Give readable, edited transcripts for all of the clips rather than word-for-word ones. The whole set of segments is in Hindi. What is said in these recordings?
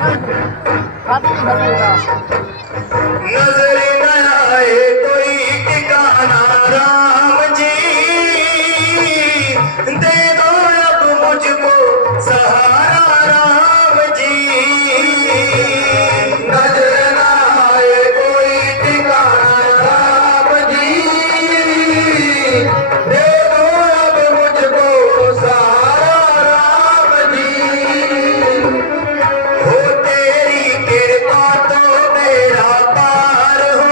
नजर न आए कोई ठिकाना राम जी, दे दो अब मुझको सहारा राम जी। नजर न आए कोई ठिकाना राम जी, दे दो अब मुझको सहारा राम जी। हो तेरी कृपा तो मेरा पार हो,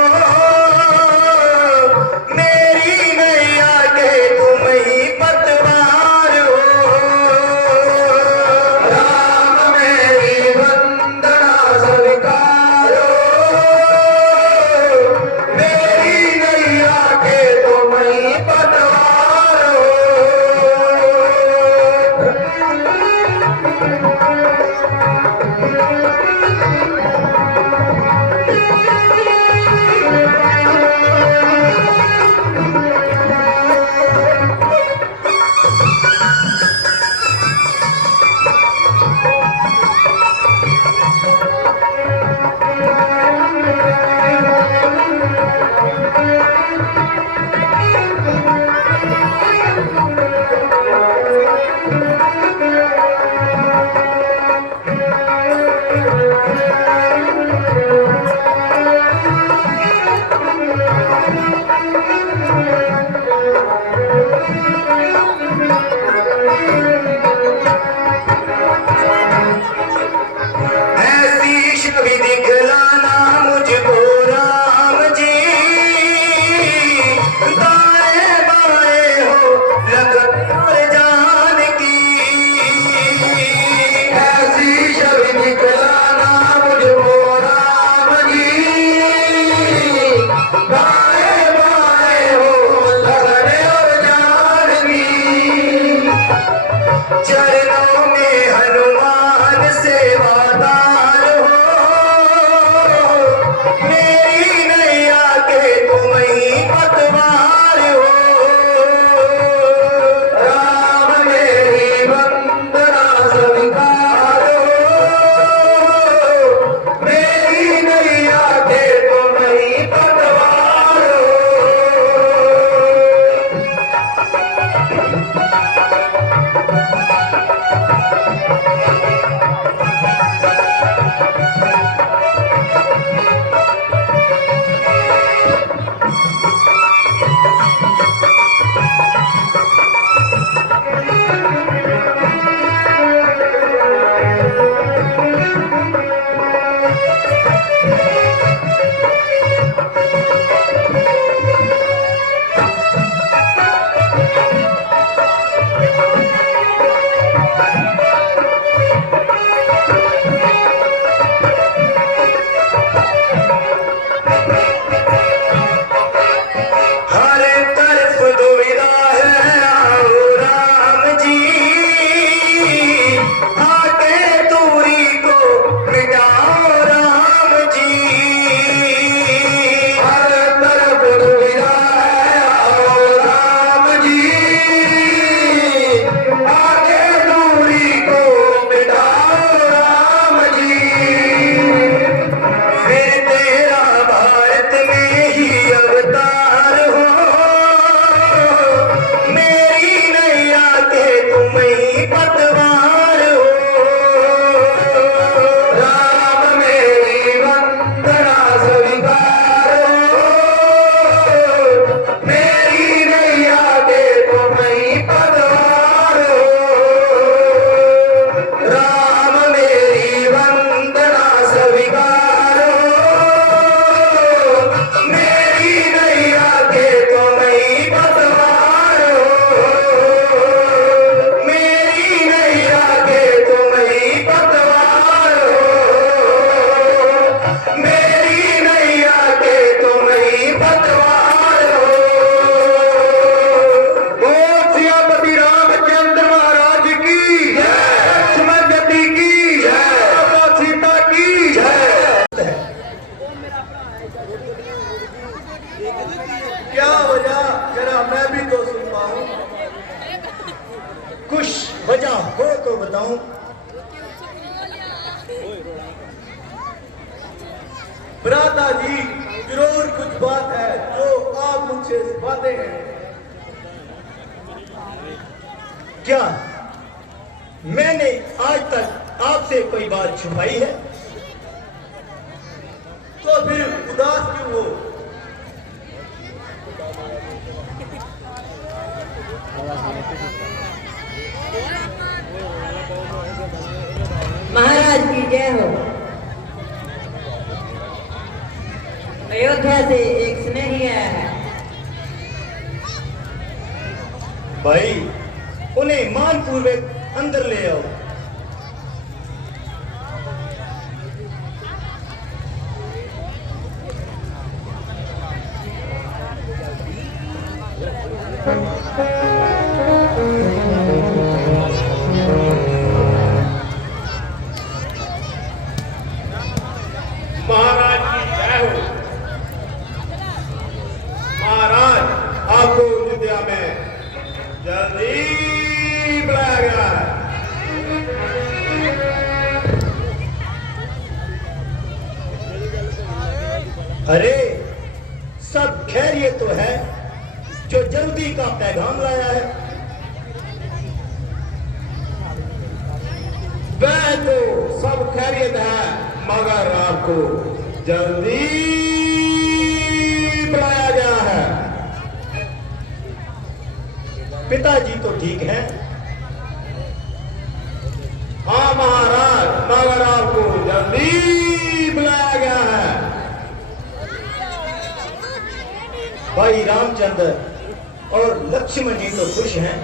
भ्राता जी, जरूर कुछ बात है जो आप मुझसे छिपाते हैं। क्या मैंने आज तक आपसे कोई बात छुपाई है? तो फिर उदास क्यों हो? महाराज की जय हो। अयोध्या से एक स्नेही आया है। भाई, उन्हें मान पूर्वक अंदर ले आओ। महाराज की जय हो। महाराज, आपको अयोध्या में जल्दी बुलाया गया है। अरे, सब खैरियत तो है जो जल्दी का पैगाम लाया है। वह तो सब खैरियत है, मगर आपको जल्दी बुलाया गया है। पिताजी तो ठीक हैं। हाँ महाराज, मगर आपको जल्दी बुलाया गया है। भाई रामचंद्र और लक्ष्मण जी तो खुश हैं।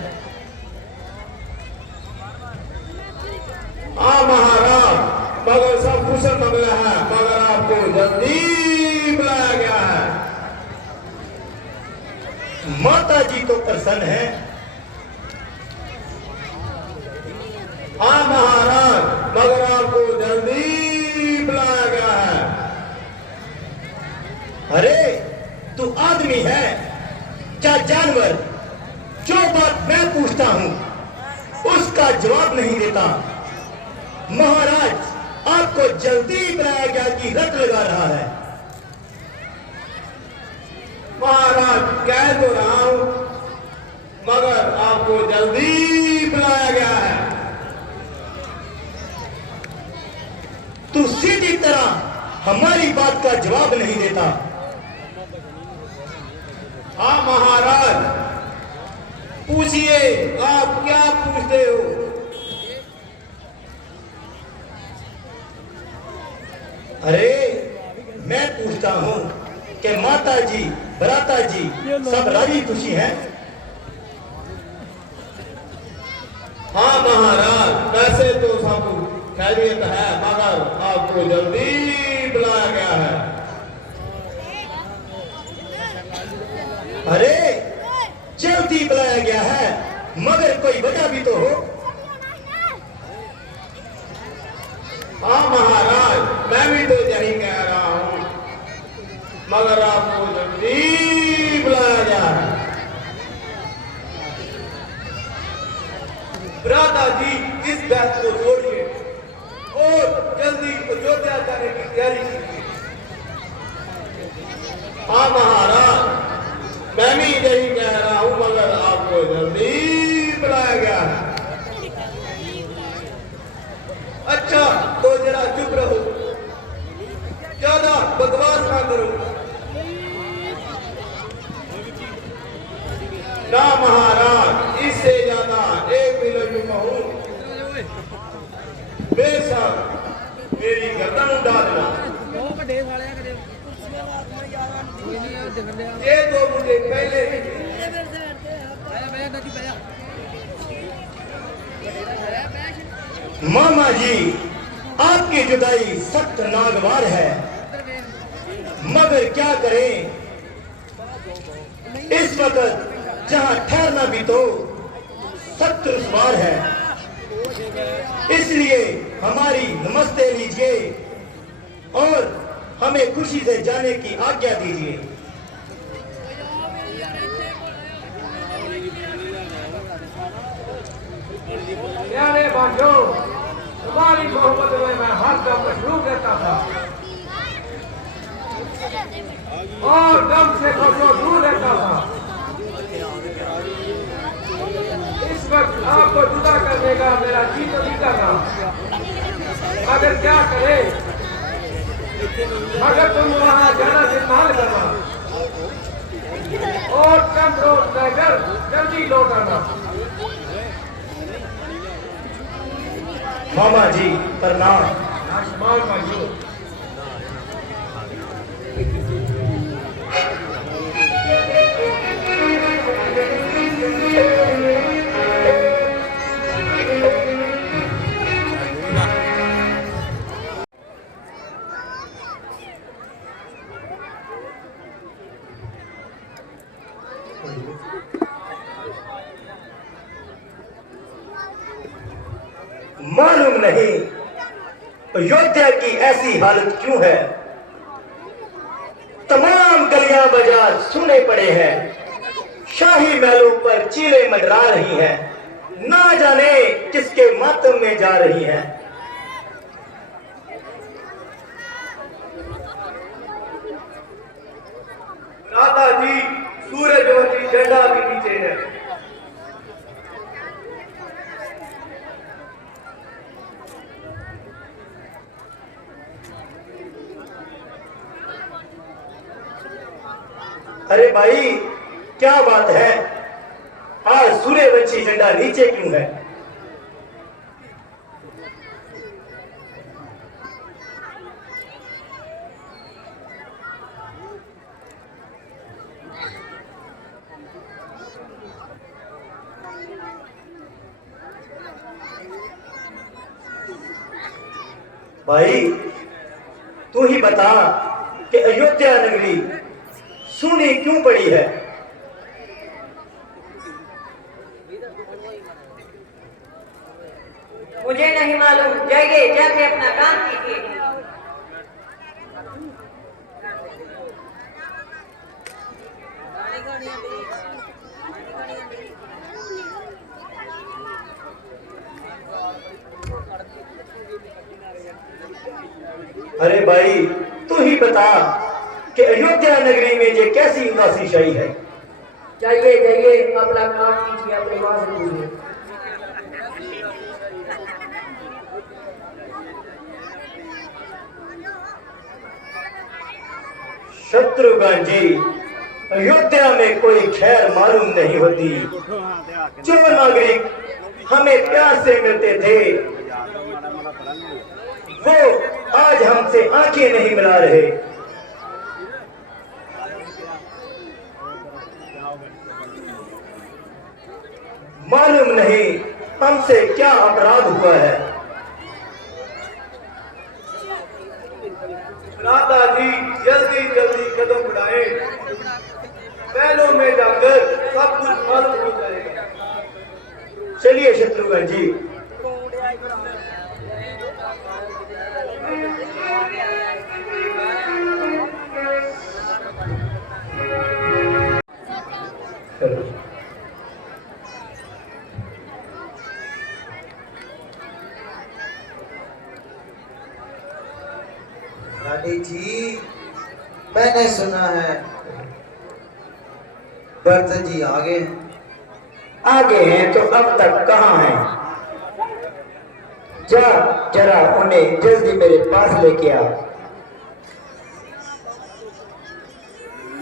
हाँ महाराज, मगर सब कुशल मंगल है, मगर आपको जल्दी बुलाया गया है। माता जी तो प्रसन्न हैं। हाँ महाराज, मगर आपको जल्दी बुलाया गया है। अरे, तू आदमी है क्या जानवर? जो बात मैं पूछता हूं उसका जवाब नहीं देता। महाराज, आपको जल्दी बुलाया गया कि रट लगा रहा है? महाराज, कह तो रहा हूं, मगर आपको जल्दी बुलाया गया है। तू सीधी तरह हमारी बात का जवाब नहीं देता। हाँ महाराज, पूछिए, आप क्या पूछते हो? अरे, मैं पूछता हूं कि माता जी, भ्राता जी सब राजी खुशी हैं? हाँ महाराज, वैसे तो सब खैरियत है, मगर आपको जल्दी बुलाया गया है। अरे, जल्दी बुलाया गया है, मगर कोई वजह भी तो हो। हाँ महाराज, मैं भी तो यही कह रहा हूं, मगर आपको जल्दी बुलाया गया है। भ्राता जी, इस बात को छोड़िए और जल्दी अयोध्या जाने की तैयारी कीजिए। हाँ महाराज, मैं भी यही कह रहा हूं, मगर आपको जल्दी बुलाया गया है। अच्छा, तो जरा चुप रहो, ज्यादा बकवास ना करो। ना महाराज, इससे ज्यादा एक मिनट में कहूं, बेशक मेरी गर्दन उड़ा देना। ये तो मुझे पहले ही मामा जी, आपकी जुदाई सख्त नागवार है, मगर क्या करें? इस वक्त जहां ठहरना भी तो सख्त दुश्वार है। इसलिए हमारी नमस्ते लीजिए और हमें खुशी से जाने की आज्ञा दीजिए। प्यारे भाइयों, तुम्हारी मोहब्बत में मैं हर दम मशरूफ रहता था। और गम से को दूर रहता था। इस वक्त आपको जुदा करने का मेरा जी तो नहीं कर रहा, मगर क्या करे, मगर तुम वहां जाना जिम्माल करना और कम रोज रहकर जल्दी लौट आना। मामा जी प्रणाम। आसमान भाइयों, मालूम नहीं अयोध्या की ऐसी हालत क्यों है। तमाम गलियां बाजार सुने पड़े हैं, शाही महलों पर चीलें मंडरा रही हैं, ना जाने किसके मातम में जा रही हैं। राधा जी सूरजवती झंडा के नीचे है। अरे भाई क्या बात है, आज सूर्यवंशी झंडा नीचे क्यों है? भाई तू ही बता कि अयोध्या नगरी सूनी क्यों पड़ी है? मुझे नहीं मालूम, जाइए जाके अपना काम कीजिए। अरे भाई तू ही बता कि अयोध्या नगरी में ये कैसी उदासी शाही है? जाइए जाइए अपना काम कीजिए, अपने माँ से पूछिए। शत्रुघ्न जी, अयोध्या में कोई खैर मालूम नहीं होती। जो नागरिक हमें प्यार से मिलते थे वो आज हमसे आंखें नहीं मिला रहे। मालूम नहीं हमसे क्या अपराध हुआ है। राधा जी जल्दी जल्दी कदम बढ़ाए, पहलों में जाकर सब कुछ मालूम हो जाएगा। चलिए शत्रुघ्न जी। रानी जी मैंने सुना है भरत जी आगे आगे हैं तो अब तक कहाँ हैं? जा जरा उन्हें जल्दी मेरे पास लेके आ।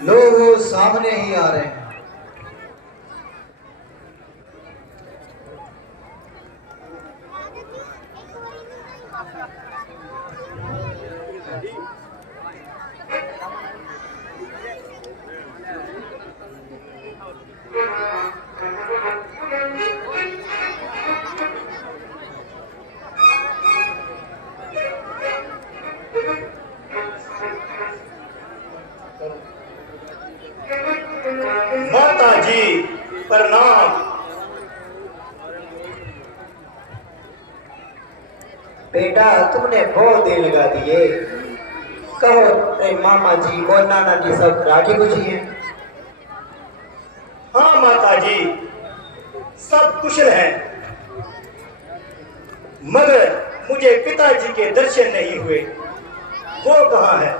लो वो सामने ही आ रहे हैं। माता जी प्रणाम। बेटा तुमने बहुत देर लगा दिए, कहो मामा जी और नाना जी सब राजी खुशी हैं? हाँ माता जी सब कुशल हैं, मगर मुझे पिताजी के दर्शन नहीं हुए। वो कहाँ है?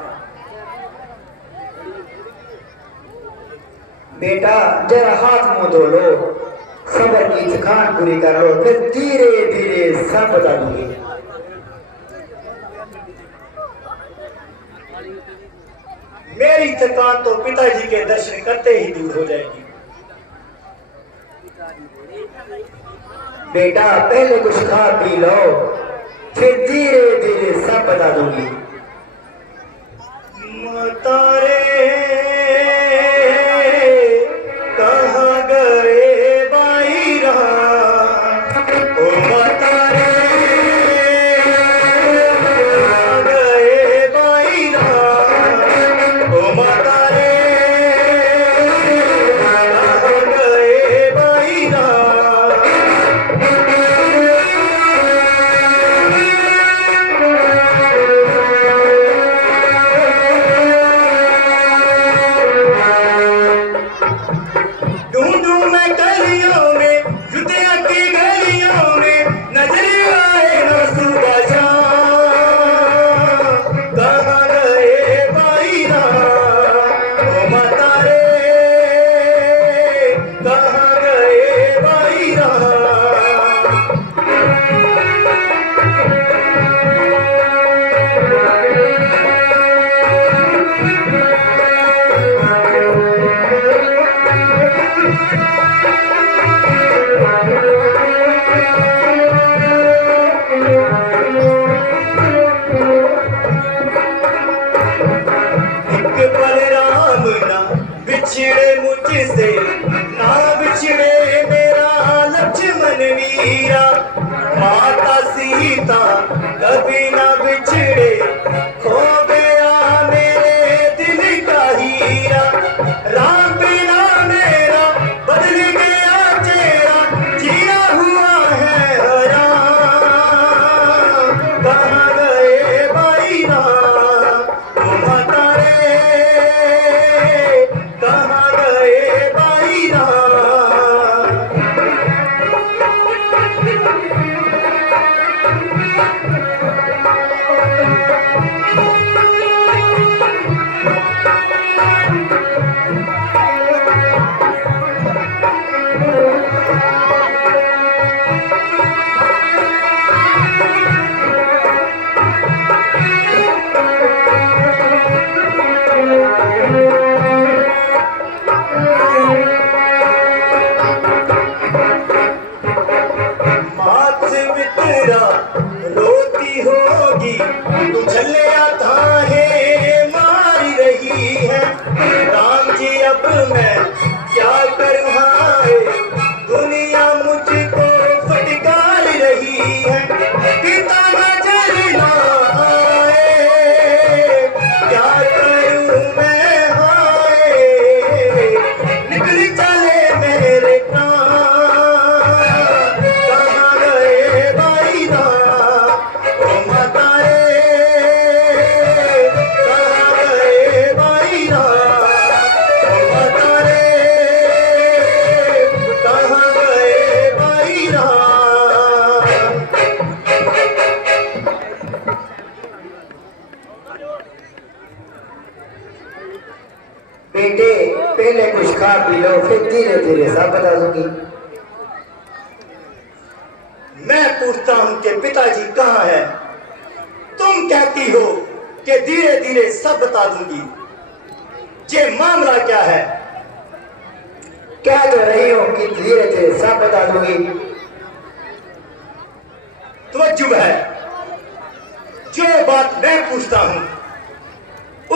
बेटा जरा हाथ मुंह धो लो, सबर की थकान पूरी कर लो, फिर धीरे धीरे सब बता दूंगी। मेरी थकान तो पिताजी के दर्शन करते ही दूर हो जाएगी। बेटा पहले कुछ खा पी लो, फिर धीरे धीरे सब बता दूंगी। तारे कहाँ गए बाई रात, ओ तारे कहाँ गए बाई रात, ओ तारे कहाँ गए बाई रात। ढूंढूं मैं गलियों में, जुतिया की गलियों में, नजर आए ना सुबह शाम। कहाँ गए भाई राम, ओ माता रे कहाँ गए भाई राम। एक पल राम ना बिछड़े मुझसे, ना बिछड़े मेरा लक्ष्मण वीरा। माता सीता कभी ना बिछड़े, खो गया मेरे दिल का हीरा। राम बिना मेरा बदल गया चेहरा, जीना हुआ है हराम। कहाँ गए भाई राम, ओ माता रे कहाँ गए भाई राम। मात मित्रा रोती होगी, उछलिया थाहे मारी रही है। राम जी अब मैं क्या करूँ हाय, दुनिया मुझको फटकार रही है। पिता नजर ना आए, क्या करूँ मैं हाय, निकल चले मेरे प्राण। कहाँ गए भाई राम, ओ माता रे कहाँ गए भाई राम, ओ माता रे कहाँ गए भाई राम। बेटे पहले कुछ खा पी लो, फिर धीरे धीरे सब बता दूंगी। मैं पूछता हूं कि पिताजी कहाँ है, तुम कहती हो कि धीरे धीरे सब बता दूंगी। ये मामला क्या है? कह तो रही हो कि धीरे धीरे सब बता दूंगी। तवज्जो है, जो बात मैं पूछता हूं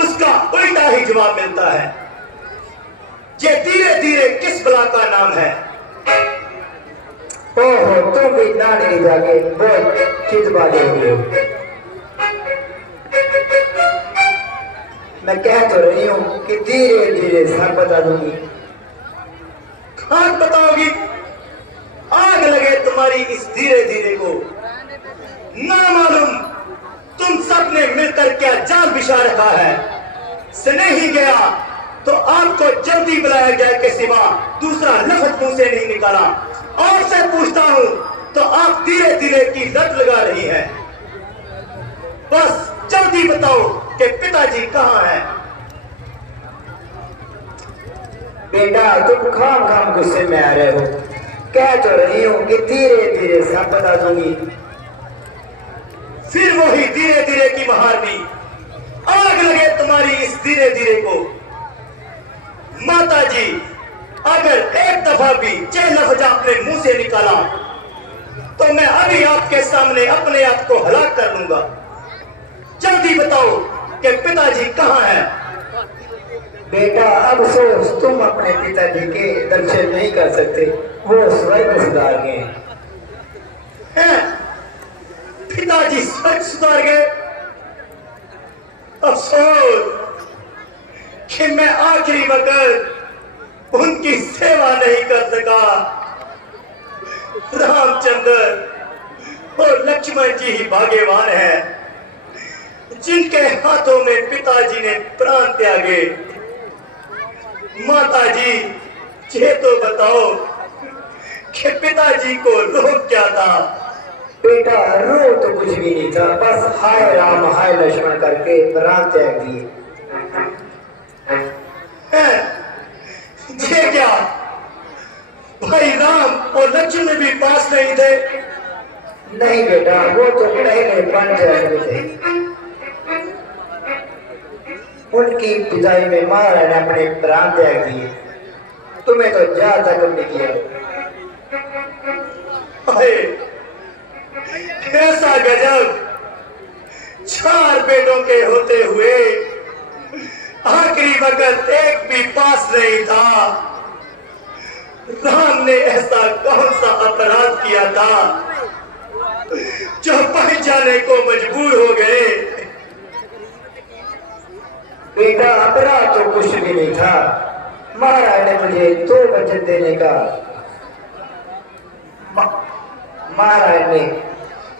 उसका उल्टा ही जवाब मिलता है। ये धीरे धीरे किस बला का नाम है? ओहो तुम भी नानी जाके बहुत खिजवा दोगे। मैं कह तो रही हूँ कि धीरे धीरे सब बता दूंगी। आज बताओगी? आग लगे तुम्हारी इस धीरे धीरे को। ना मालूम तुम सबने मिलकर क्या जाल बिछा रखा है। स्नेही गया तो आपको जल्दी बुलाया गया के सिवा दूसरा लफ्ज मुंह से नहीं निकाला। और से पूछता हूं तो आप धीरे धीरे की रट लगा रही है। बस जल्दी बताओ कि पिताजी कहाँ हैं। बेटा तुम खाम खाम गुस्से में आ रहे हो। कह तो रही हूँ कि धीरे धीरे सब बता दूंगी। फिर वही धीरे धीरे की महारनी, आग लगे तुम्हारी इस धीरे धीरे को। माता जी, अगर एक दफा भी ये लफ्ज आपने मुंह से निकाला तो मैं अभी आपके सामने अपने आप को हलाक कर लूंगा। जल्दी बताओ कि पिताजी कहाँ हैं? बेटा अफसोस तुम अपने पिताजी के दर्शन नहीं कर सकते, वो स्वर्ग सुधार गए हैं। पिताजी स्वर्ग सुधार गए? अफसोस कि मैं आखिरी वक्त उनकी सेवा नहीं कर सका। रामचंद्र और लक्ष्मण जी ही भाग्यवान हैं जिनके हाथों में पिताजी ने प्राण त्यागे। माता जी, ये तो बताओ कि पिताजी को रोग क्या था? बेटा रो तो कुछ भी नहीं था, बस हाय राम हाय लक्ष्मण करके प्राण त्याग दिए। ये क्या भाई राम और लक्ष्मण भी पास नहीं थे? नहीं बेटा, वो तो पहले बन जाए थे। उनकी विदाई में महाराज ने अपने प्राण त्याग दिए। तुम्हें तो जा तक नहीं किया। ऐसा गजब, 4 बेटों के होते हुए आखिरी वक्त एक भी पास नहीं था। राम ने ऐसा कौन सा अपराध किया था जो पहचाने को मजबूर हो गए? बेटा अपराध तो कुछ भी नहीं था। महाराज ने मुझे 2 वचन देने का, महाराज ने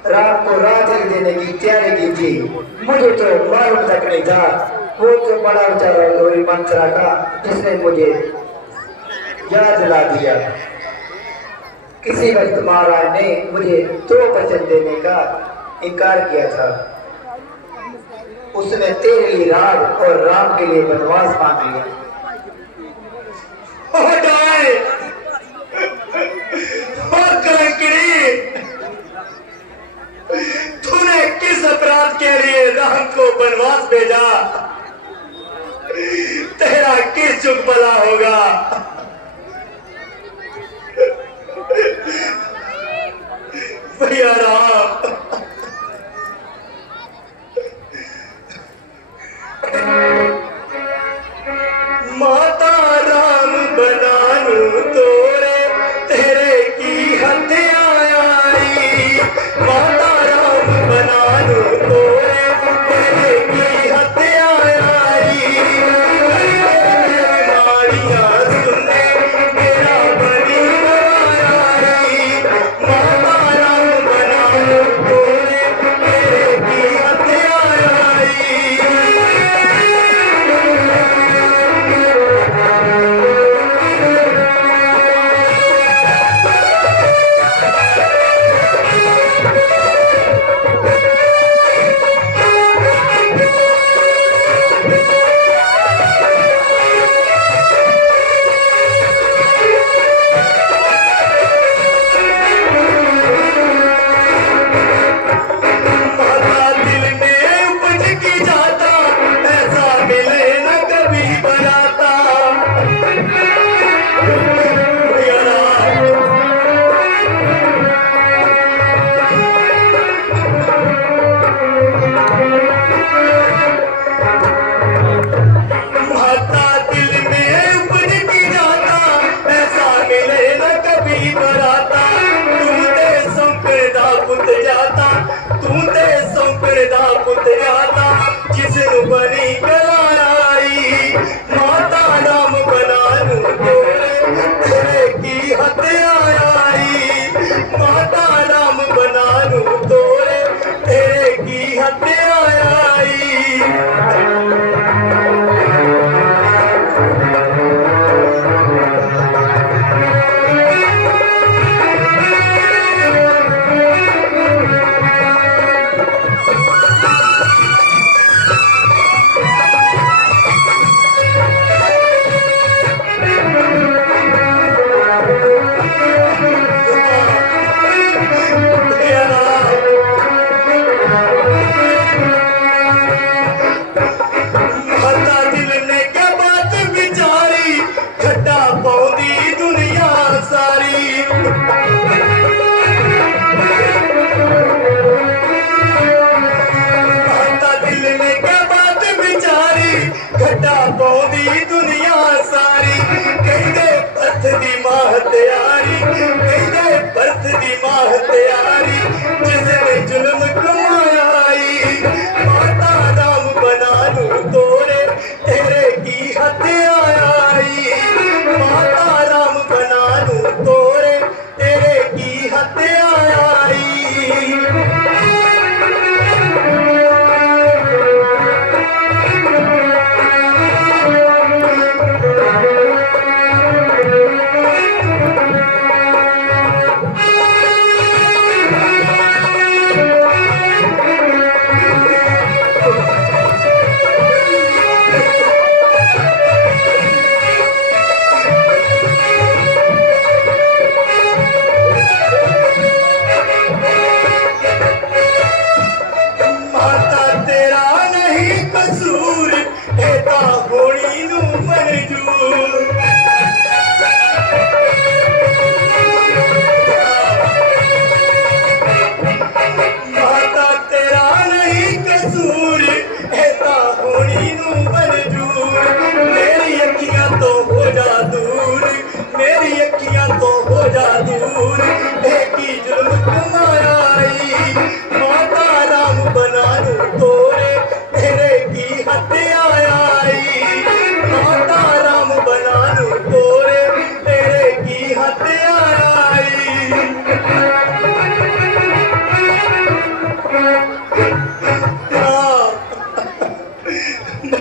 राम को राधे देने की तैयारी की थी। मुझे तो मालूम तक नहीं था। वो तो बड़ा बेचारा मंत्रा का जिसने मुझे याद दिला दिया। किसी वक्त महाराज ने मुझे 2 वचन देने का इनकार किया था। उसने तेरे लिए राज और राम के लिए वनवास मांग लिया। तूने किस अपराध के लिए राम को वनवास भेजा? तेरा किस चुप भला होगा? भैया राम, माता राम बनानू तोरे तेरे की हत्याई। माता राम बनानू तोरे तेरे की हत्याई। माड़ियां सुने मेरा बनी बनाई। माता राम बनानू तोरे तेरे की हत्याई।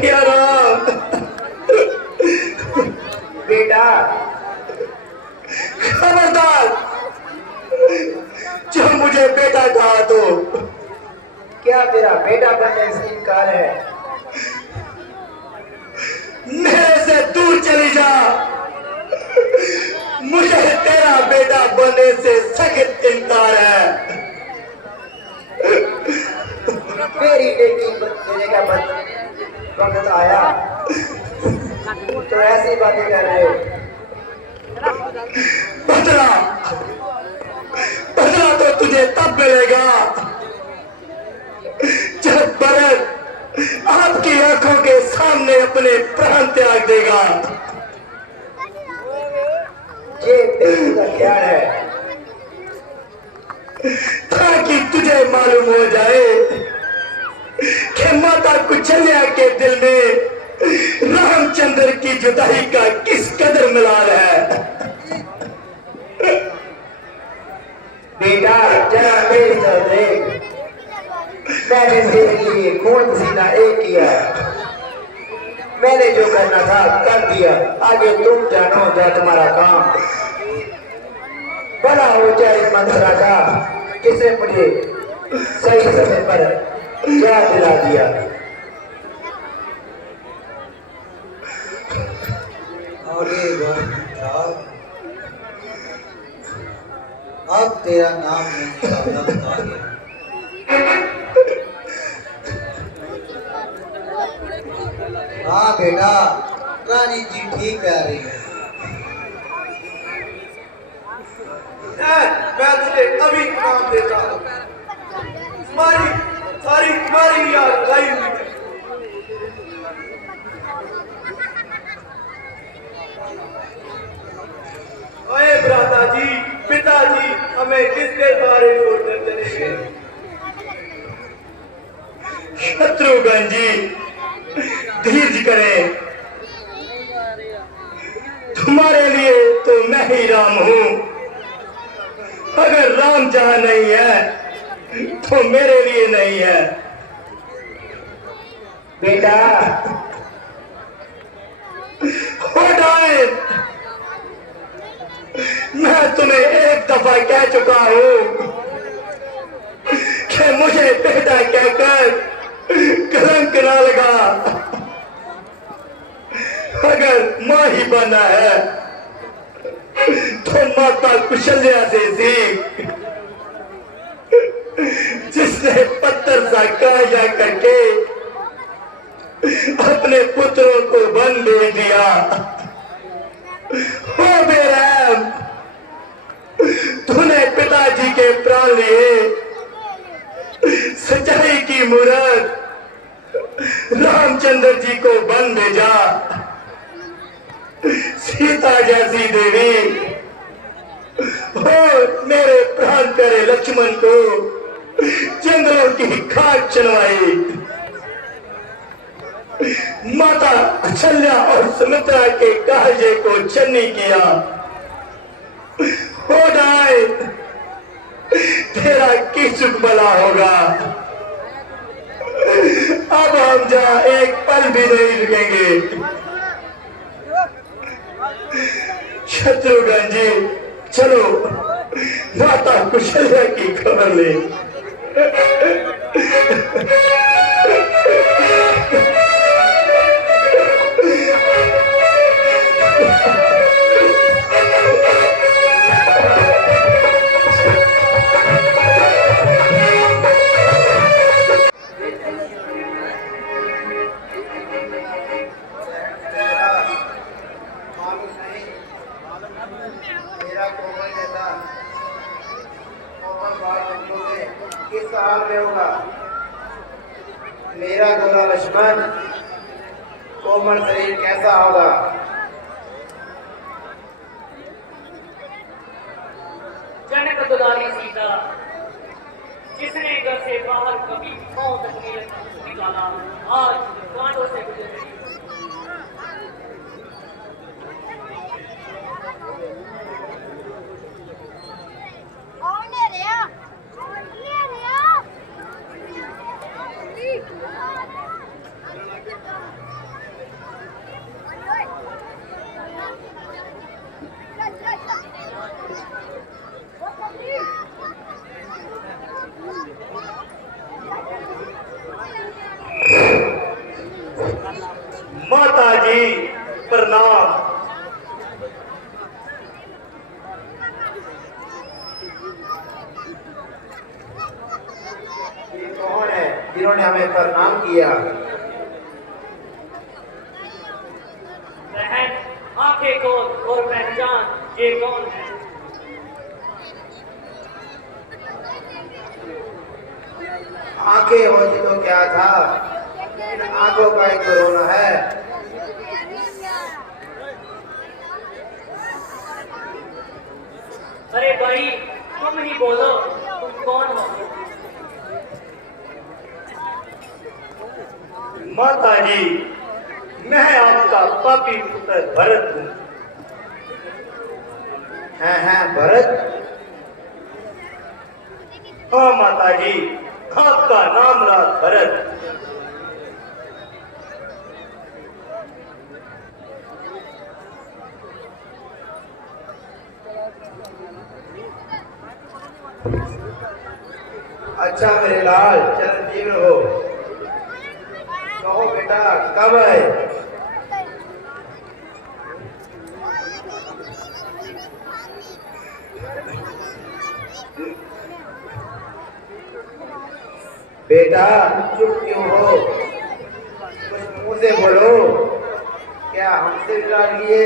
या राम। बेटा खबरदार, जो मुझे बेटा कहा तो क्या मेरा बेटा बनने से इनकार है? मेरे से दूर चली जा। मुझे तेरा बेटा बनने से सख्त इनकार है। मेरी बेटी देने का वक्त आया तो ऐसी बातें कर रहे हो? बदला बदला तो तुझे तब मिलेगा जब भरत आपकी आंखों के सामने अपने प्राण त्याग देगा। ये बेटी का ख्याल है ताकि तुझे मालूम हो जाए कि माता कुचल्या के दिल में रामचंद्र की जुदाई का किस कदर मिलाल है। बेटा जरा मेरी तरफ देख, मैंने तेरे लिए खून पसीना एक किया। मैंने जो करना था कर दिया, आगे तुम जानो जो तुम्हारा काम। बड़ा हो जाए मंत्रा का किसे मुझे सही समय पर याद दिला दिया। आगे बढ़, अब तेरा नाम नहीं सावधान आ गया। हाँ बेटा, रानी जी ठीक कह रही है। मैं तुझे अभी इनाम देता हूँ। तुम्हारी तुम्हारी याद लाई हुई है। अरे भ्राता जी, पिताजी हमें किसके द्वारे छोड़कर चले गए? शत्रुघ्न जी धीरज करें, तुम्हारे लिए तो मैं ही राम हूं। अगर राम जहां नहीं है तो मेरे लिए नहीं है। बेटा हो जाए, मैं तुम्हें एक दफा कह चुका हूं कि मुझे बेटा कहकर कलंक ना लगा। अगर मां ही बना है तो माता कुशल्या से सीख, जिसने पत्थर सा काया करके अपने पुत्रों को वन भेज दिया। हो बेरहम, तूने पिताजी के प्राण लिए, सच्चाई की मूरत रामचंद्र जी को वन भेजा। सीता जैसी देवी और मेरे प्राण प्यारे लक्ष्मण को जंगलों की खाक चलवाई। माता कुशल्या और सुमित्रा के काजे को चन्नी किया। हो जाए, तेरा की सुख भला होगा। अब हम जहां एक पल भी नहीं रुकेंगे। शत्रुघ्न जी चलो माता कुशल्या की खबर ले। मेरा कोमल जैसा कोमल बाल बच्चों में किस हाल में होगा? मेरा गोरा लक्ष्मण कोमल शरीर कैसा होगा? जनक दुलारी सीता, जिसने घर से बाहर कभी पांव तक नहीं निकाला, आज कांटों से गुजर रही है। माता जी प्रणाम। ये कौन है जिन्होंने हमें प्रणाम किया? बहन आंखें खोल और पहचान ये कौन है। आंखें होती तो क्या था, इन आंखों का एक रोना है। अरे भाई तुम ही बोलो तुम कौन हो। माता जी मैं आपका पापी पुत्र भरत हूँ। हैं भरत? हाँ माता जी आपका नाम रहा भरत। अच्छा मेरे लाल चिरंजीव हो। कहो बेटा कब है? बेटा चुप क्यों हो? कुछ मुंह से बोलो। क्या हमसे मिला लिए?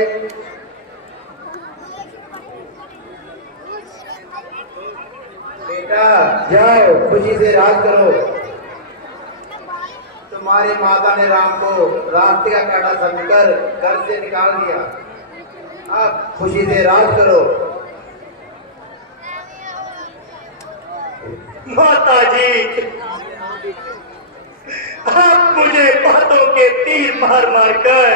बेटा जाओ खुशी से राज करो। तुम्हारी माता ने राम को रास्ते का कांटा समझकर घर से निकाल दिया। अब खुशी से राज करो। माता जी आप मुझे बातों के तीर मार मार कर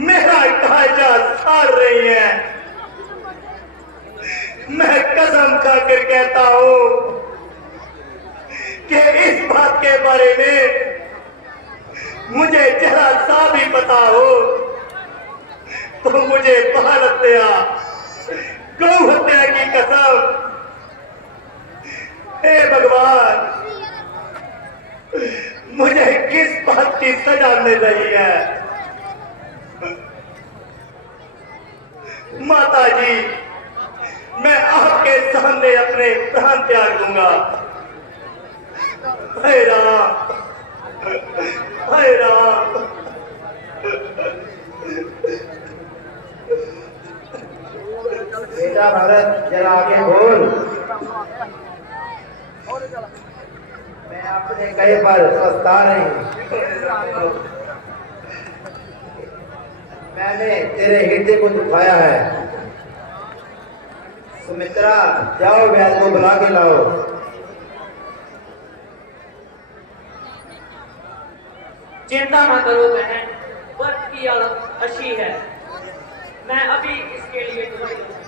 मेरा काजा साड़ रही हैं। मैं कसम खाकर कहता हूं कि इस बात के बारे में मुझे जरा सा भी पता हो तो मुझे बाल हत्या गौ हत्या की कसम। हे भगवान मुझे किस बात की सजा मिल रही है? माता जी मैं आपके सामने अपने प्राण त्याग दूंगा। हे राम हे राम। बेटा भरत जरा आगे बोल। मैं अपने कहे पर पछता नहीं हूं। मैंने तेरे हृदय को दुखाया है। सुमित्रा जाओ वैद्य को बुला के लाओ। चिंता न करो बहन वक्त की हालत अच्छी है। मैं अभी इसके लिए दवाई दूंगा।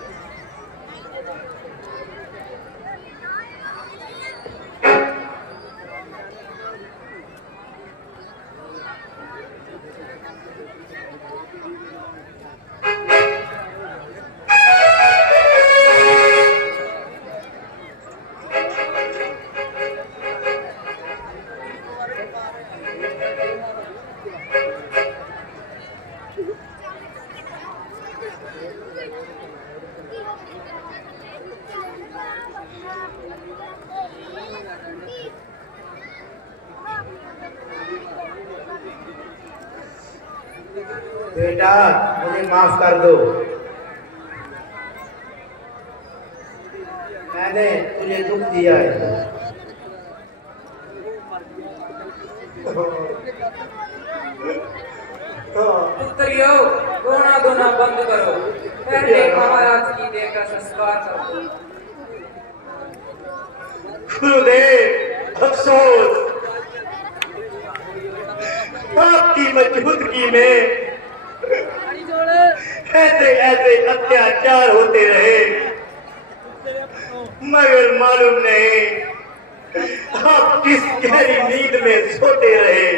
बेटा मुझे माफ कर दो। मैंने तुझे दुख दिया है। पुत्रियों रोना धोना बंद करो। पहले महाराज की देह का संस्कार करो। गुरुदेव अफसोस आपकी मौजूदगी में ऐसे ऐसे अत्याचार होते रहे मगर मालूम नहीं आप किस गहरी नींद में सोते रहे।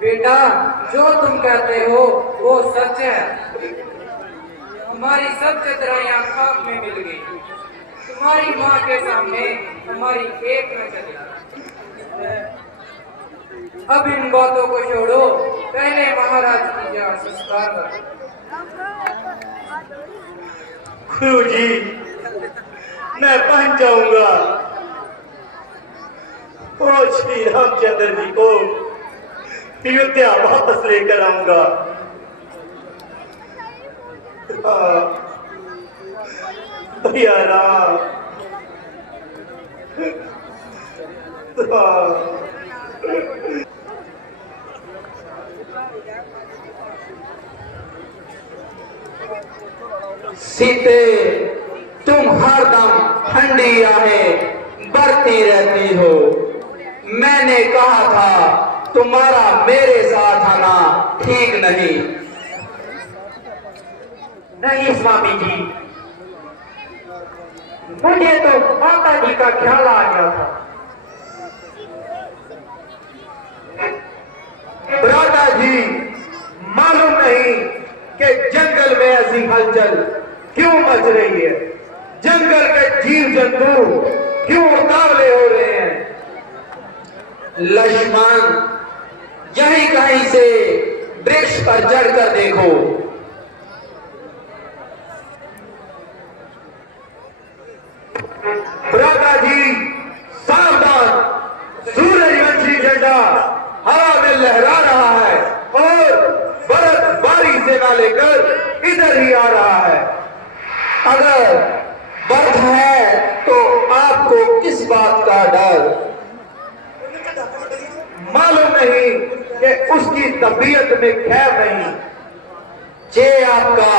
बेटा जो तुम कहते हो वो सच है। हमारी सब चतराइयां खाक में मिल गई। हमारी माँ के सामने हमारी एक न चली। अब इन बातों को छोड़ो, पहले महाराज की जहाँ संस्कार करो। गुरु जी, मैं पहुंच जाऊंगा और श्री रामचंद्र जी को अयोध्या वापस लेकर आऊंगा। भैया राम, सीते, तुम हरदम ठंडी आहें बरती रहती हो। मैंने कहा था तुम्हारा मेरे साथ आना ठीक नहीं। नहीं स्वामी जी, मुझे तो माता जी का ख्याल आ गया था। भ्राता जी, मालूम नहीं कि जंगल में ऐसी हलचल क्यों मच रही है। जंगल के जीव जंतु क्यों उतावले हो रहे हैं। लक्ष्मण, यहीं कहीं से वृक्ष पर चढ़कर देखो। भ्राता जी, सावधान, सूरजवंशी झंडा हवा में लहरा रहा है और बर्फबारी सेना लेकर इधर ही आ रहा है। अगर बर्फ है तो आपको किस बात का डर? मालूम नहीं कि उसकी तबीयत में खैर नहीं। ये आपका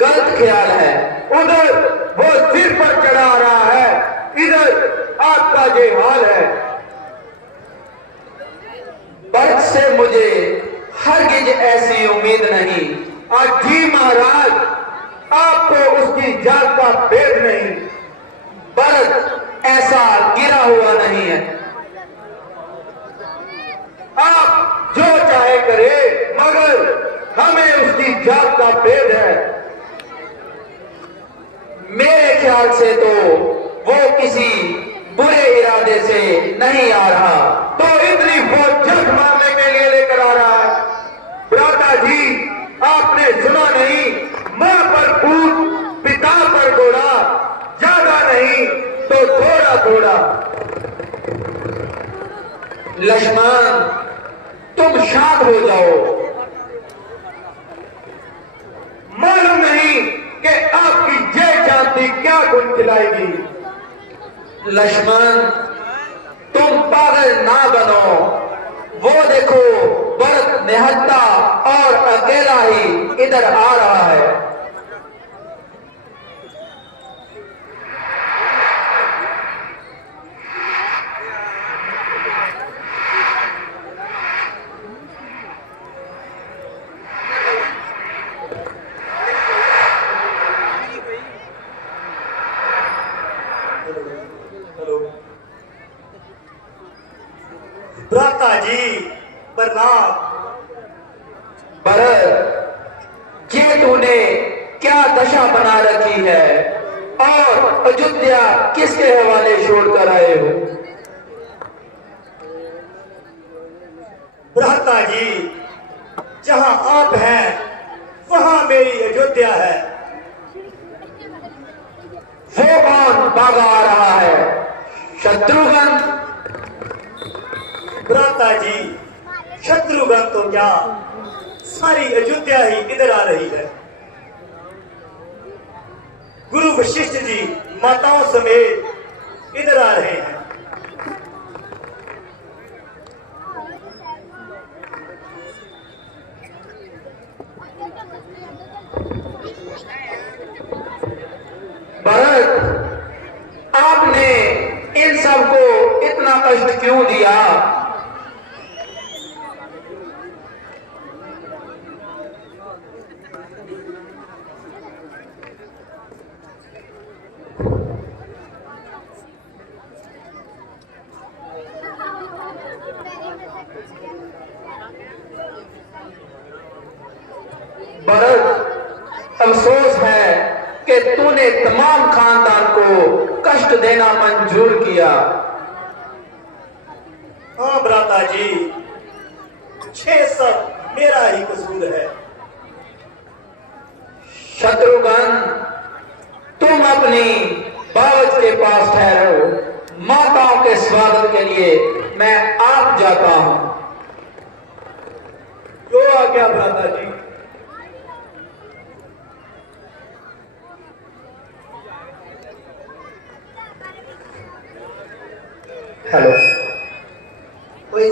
गलत ख्याल है। उधर वो सिर पर चढ़ा रहा है, इधर आपका ये हाल है। बर्फ से मुझे हरगिज ऐसी उम्मीद नहीं। जी महाराज, आपको उसकी जात का भेद नहीं। बर्फ ऐसा गिरा हुआ नहीं है। आप जो चाहे करे, मगर हमें उसकी जात का भेद है। मेरे ख्याल से तो वो किसी बुरे इरादे से नहीं आ रहा। तो इतनी फौज जग मारने के लिए लेकर आ रहा है। भ्राता जी, आपने सुना नहीं, मां पर पूत, पिता पर घोड़ा, ज्यादा नहीं तो थोड़ा थोड़ा। लक्ष्मण, तुम शांत हो जाओ। मालूम नहीं कि आपकी जय जानती क्या गुण खिलाएगी। लक्ष्मण, तुम पागल ना बनो। वो देखो, बर्फ निहत्ता और अकेला ही इधर आ रहा है। भ्राता जी, प्रणाम। भरत, ये तूने क्या दशा बना रखी है और अयोध्या किसके हवाले छोड़कर आए हो? भ्राता जी, जहां आप हैं वहां मेरी अयोध्या है। वो कौन भागा आ रहा है? शत्रुघ्न? भ्राता जी, शत्रुघ्न तो क्या, सारी अयोध्या ही इधर आ रही है। गुरु वशिष्ठ जी माताओं समेत इधर आ रहे हैं। भरत, आपने इन सबको इतना कष्ट क्यों दिया? भरत, अफसोस है कि तूने तमाम खानदान को कष्ट देना मंजूर किया। हाँ भ्राता जी, ये सब मेरा ही कसूर है। शत्रुघ्न, तुम अपनी बावज के पास ठहरो, माताओं के स्वागत के लिए मैं आप जाता हूं। जो आज्ञा भ्राता जी। हेलो, कोई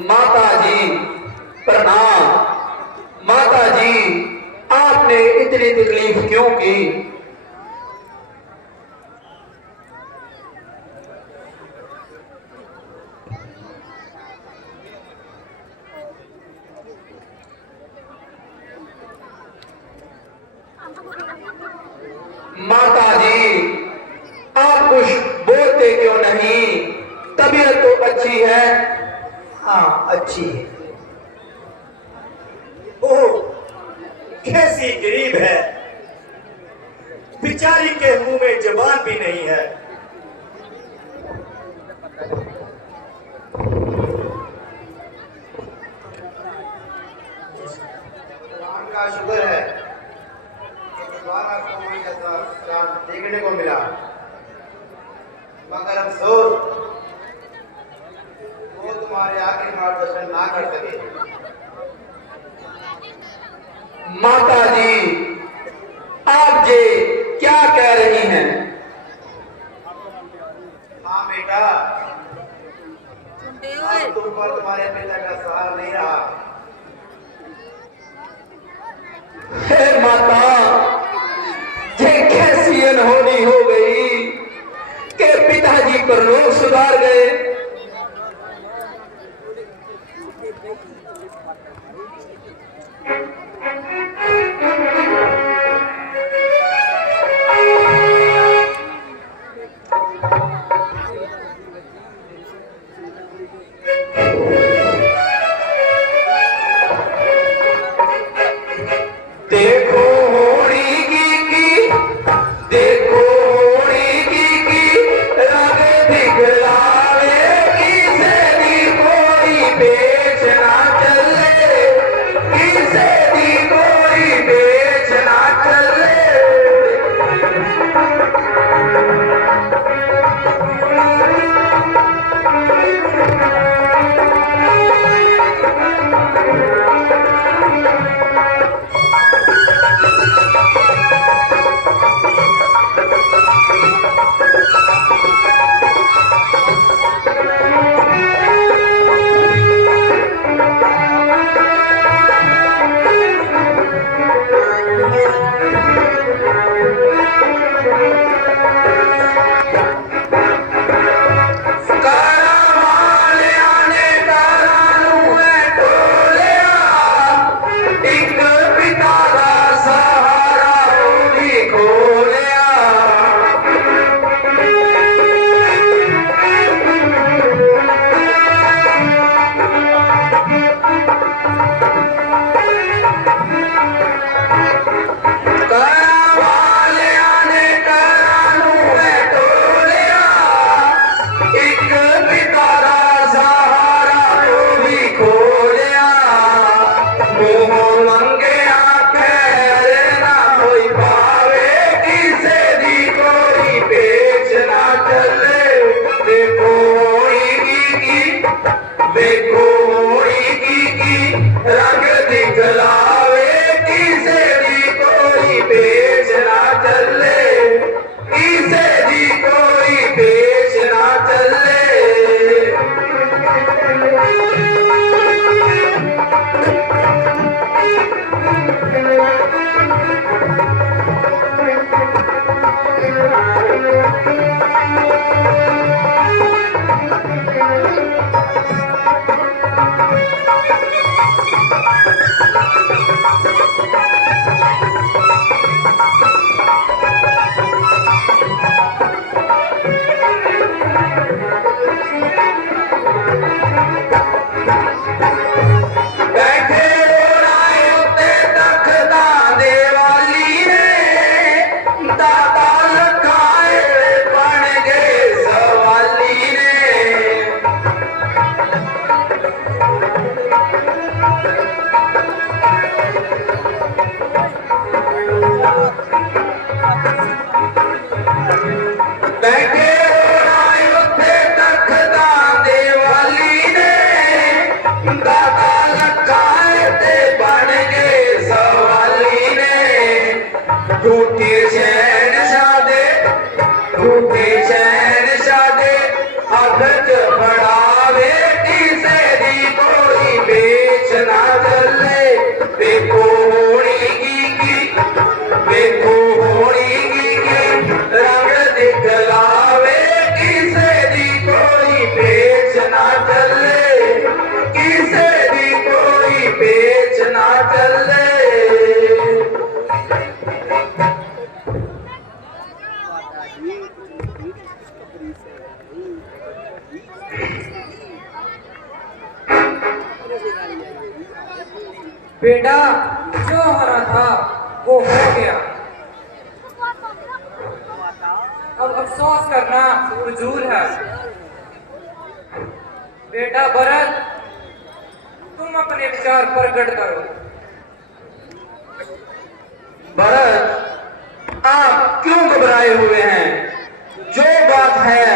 माता जी प्रणाम। माता जी, आपने इतनी तकलीफ क्यों की? माता जी, आप कुछ बोलते क्यों नहीं? तबीयत तो अच्छी है। हाँ अच्छी है। ओह, कैसी गरीब है, बेचारी के मुंह में जबान भी नहीं है। भगवान का शुक्र है दोबारा कोई ऐसा चांद देखने को मिला, मगर अफसोस वो तुम्हारे आगे मार्गदर्शन ना कर सके। माता जी, आप ये क्या कह रही हैं? हाँ बेटा, अब तुम पर तुम्हारे पिता का सहारा नहीं रहा। हे माता, ये कैसी अनहोनी हो गई कि पिताजी पर लोग सुधार गए। देखो होड़ी की, देखो होड़ी की, रंग दिखलावे शहनशाह दे हक च बढ़ावे किसे दी कोई बेच ना चले देखो होनी की रंग दिखलावे किसे दी कोई बेच ना चले किसे दी कोई बेच ना चले। बेटा जो हरा था वो हो गया, अब अफसोस करना फजूल है। बेटा भरत, तुम अपने विचार प्रकट करो। भरत, आप क्यों घबराए हुए हैं? जो बात है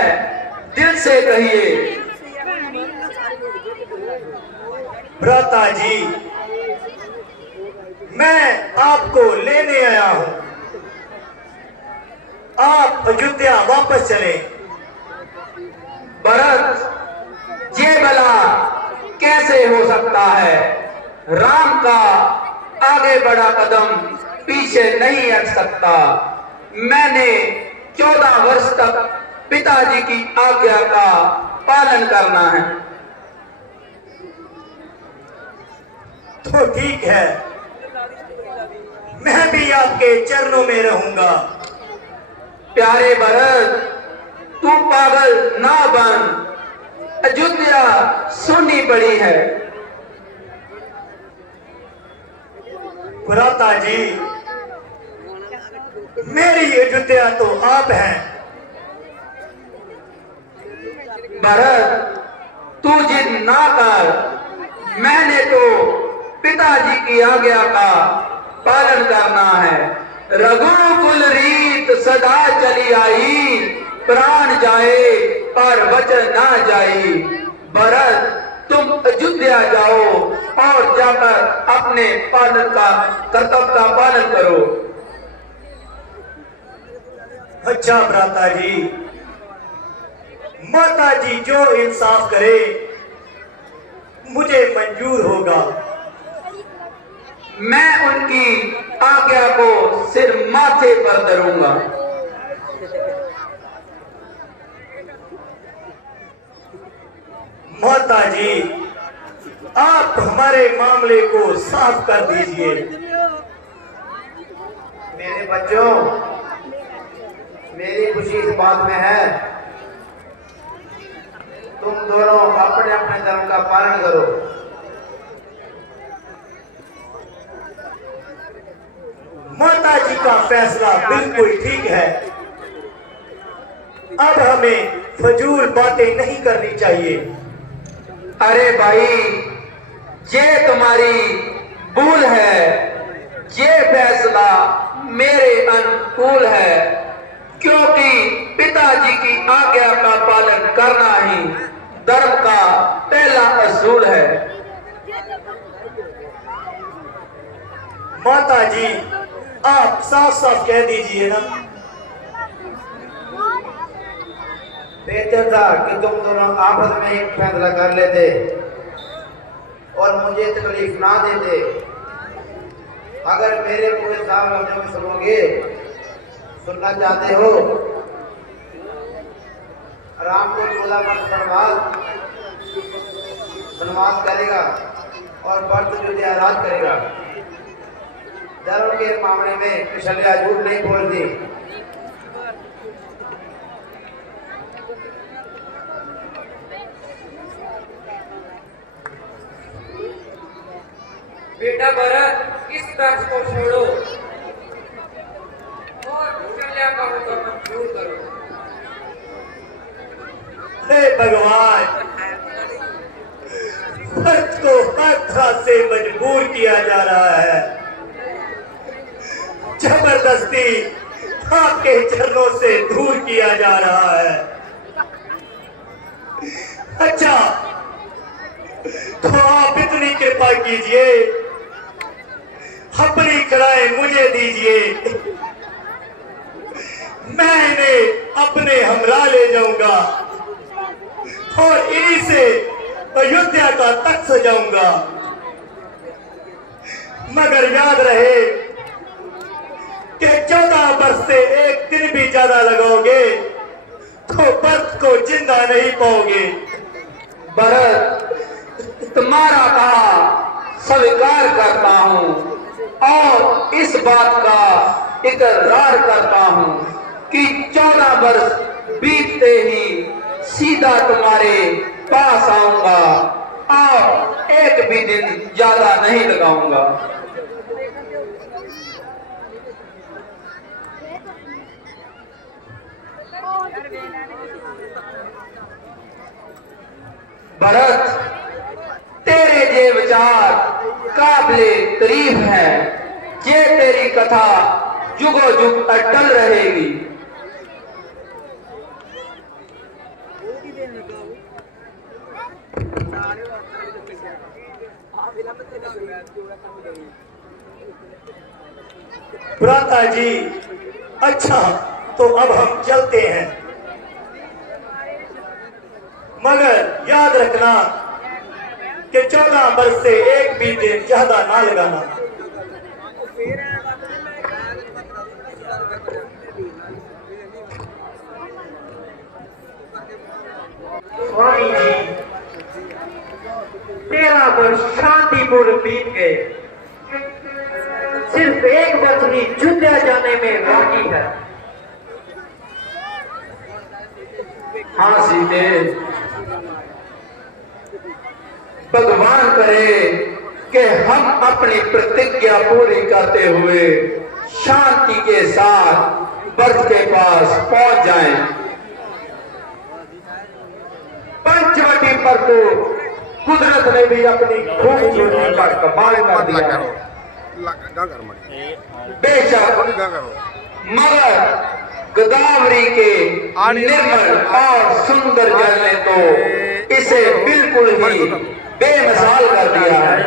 दिल से कहिए। भ्राता जी, मैं आपको लेने आया हूं, आप अयोध्या वापस चले। भरत, ये भला कैसे हो सकता है? राम का आगे बढ़ा कदम पीछे नहीं हट सकता। मैंने 14 वर्ष तक पिताजी की आज्ञा का पालन करना है। तो ठीक है, मैं भी आपके चरणों में रहूंगा। प्यारे भरत, तू पागल ना बन, अयोध्या सुनी पड़ी है। भ्राता जी, मेरी अयोध्या तो आप हैं। भरत, तू जिद ना कर, मैंने तो पिताजी की आज्ञा का पालन करना है। रघुकुल रीत सदा चली आई, प्राण जाए पर वचन ना जाई। भरत, तुम अयोध्या जाओ और जाकर अपने पालन का कर्तव्य का पालन करो। अच्छा भ्राता जी, माता जी जो इंसाफ करे मुझे मंजूर होगा। मैं उनकी आज्ञा को सिर माथे पर धरूंगा। माता जी, आप हमारे मामले को साफ कर दीजिए। मेरे बच्चों, मेरी खुशी इस बात में है, तुम दोनों अपने अपने धर्म का पालन करो। माता जी का फैसला बिल्कुल ठीक है। अब हमें फजूल बातें नहीं करनी चाहिए। अरे भाई, ये तुम्हारी भूल है। ये फैसला मेरे अनुकूल है, क्योंकि पिताजी की आज्ञा का पालन करना ही धर्म का पहला असूल है। माता जी, आप साफ साफ कह दीजिए ना। बेहतर था कि तुम दोनों आपस में एक फैसला कर लेते और मुझे तकलीफ ना देते। अगर मेरे पूरे सामने में सुनोगे, सुनना चाहते हो, राम को 14 वर्ष वनवास करेगा और भरत अयोध्या राज करेगा। धर्म के मामले में कौशल्या झूठ नहीं बोलती। बेटा भरत, इस पक्ष को छोड़ो और कौशल्या का हुक्म मंजूर करो। हे भगवान, भक्त को हर तरह से मजबूर किया जा रहा है, जबरदस्ती आपके चरणों से दूर किया जा रहा है। अच्छा, तो आप इतनी कृपा कीजिए, अपनी कड़ाई मुझे दीजिए, मैं इन्हें अपने हमरा ले जाऊंगा और इन्हीं से अयोध्या का तख्त सजाऊंगा। मगर याद रहे कि 14 वर्ष से एक दिन भी ज्यादा लगाओगे तो व्रत को जिंदा नहीं पाओगे। भरत, तुम्हारा कहा स्वीकार करता हूं और इस बात का इकरार करता हूं कि 14 वर्ष बीतते ही सीधा तुम्हारे पास आऊंगा और एक भी दिन ज्यादा नहीं लगाऊंगा। भरत, तेरे ये विचार काबिले तारीफ है। ये तेरी कथा जुगो जुग अटल रहेगी। भ्राता जी, अच्छा तो अब हम चलते हैं, मगर याद रखना कि 14 वर्ष से एक भी दिन ज्यादा ना लगाना। स्वामी जी, 13 वर्ष शांतिपूर्ण बीत गए। सिर्फ एक वर्ष ही अयोध्या जाने में बाकी है। हाँ सीते, भगवान करे कि हम अपनी प्रतिज्ञा पूरी करते हुए शांति के साथ व्रत के पास पहुंच जाएं। पंचवटी पर तो कुदरत ने भी अपनी खूबसूरती पर कमाल कर दिया। बेशक, मगर गोदावरी के निर्मल और सुंदर जल ने तो इसे बिल्कुल ही बेमिसाल कर दिया है।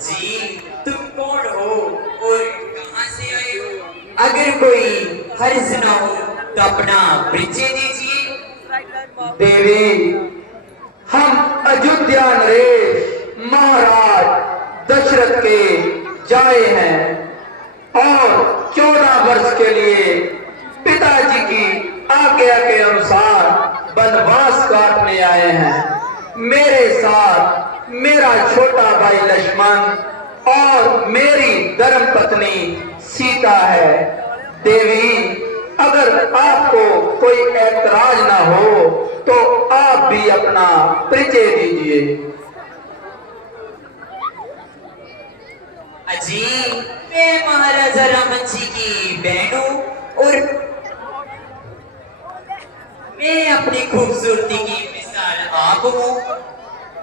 जी, तुम कौन हो और कहां से आए हो? अगर कोई हर्ज ना हो तो अपना परिचय दीजिए। देवी, हम अयोध्या नरेश महाराज दशरथ के जाए हैं और 14 वर्ष के लिए पिताजी की आज्ञा के अनुसार वनवास काटने आए हैं। मेरे साथ मेरा छोटा भाई लक्ष्मण और मेरी धर्मपत्नी सीता है। देवी, अगर आपको कोई ऐतराज ना हो तो आप भी अपना परिचय दीजिए। अजी, मैं महाराजा रामन जी की बहन हूँ और मैं अपनी खूबसूरती की मिसाल आप हूँ।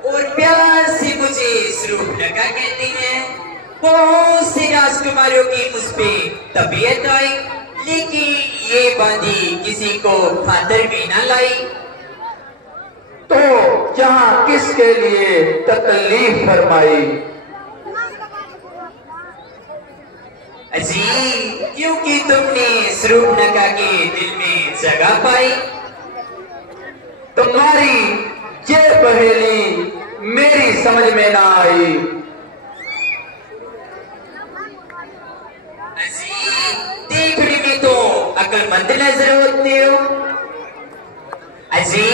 और प्यार से मुझे स्वरूपनखा कहते हैं। बहुत से राजकुमारों की मुझ पे तबीयत आई, लेकिन ये बांधी किसी को खातर में न लाई। तो जहां किसके लिए तकलीफ फरमाई? अजी क्योंकि तुमने स्वरूपनखा के दिल में जगह पाई। तुम्हारी ये पहेली मेरी समझ में ना आई। अजी देखने में तो अक्लमंद नजर होते हो अजी,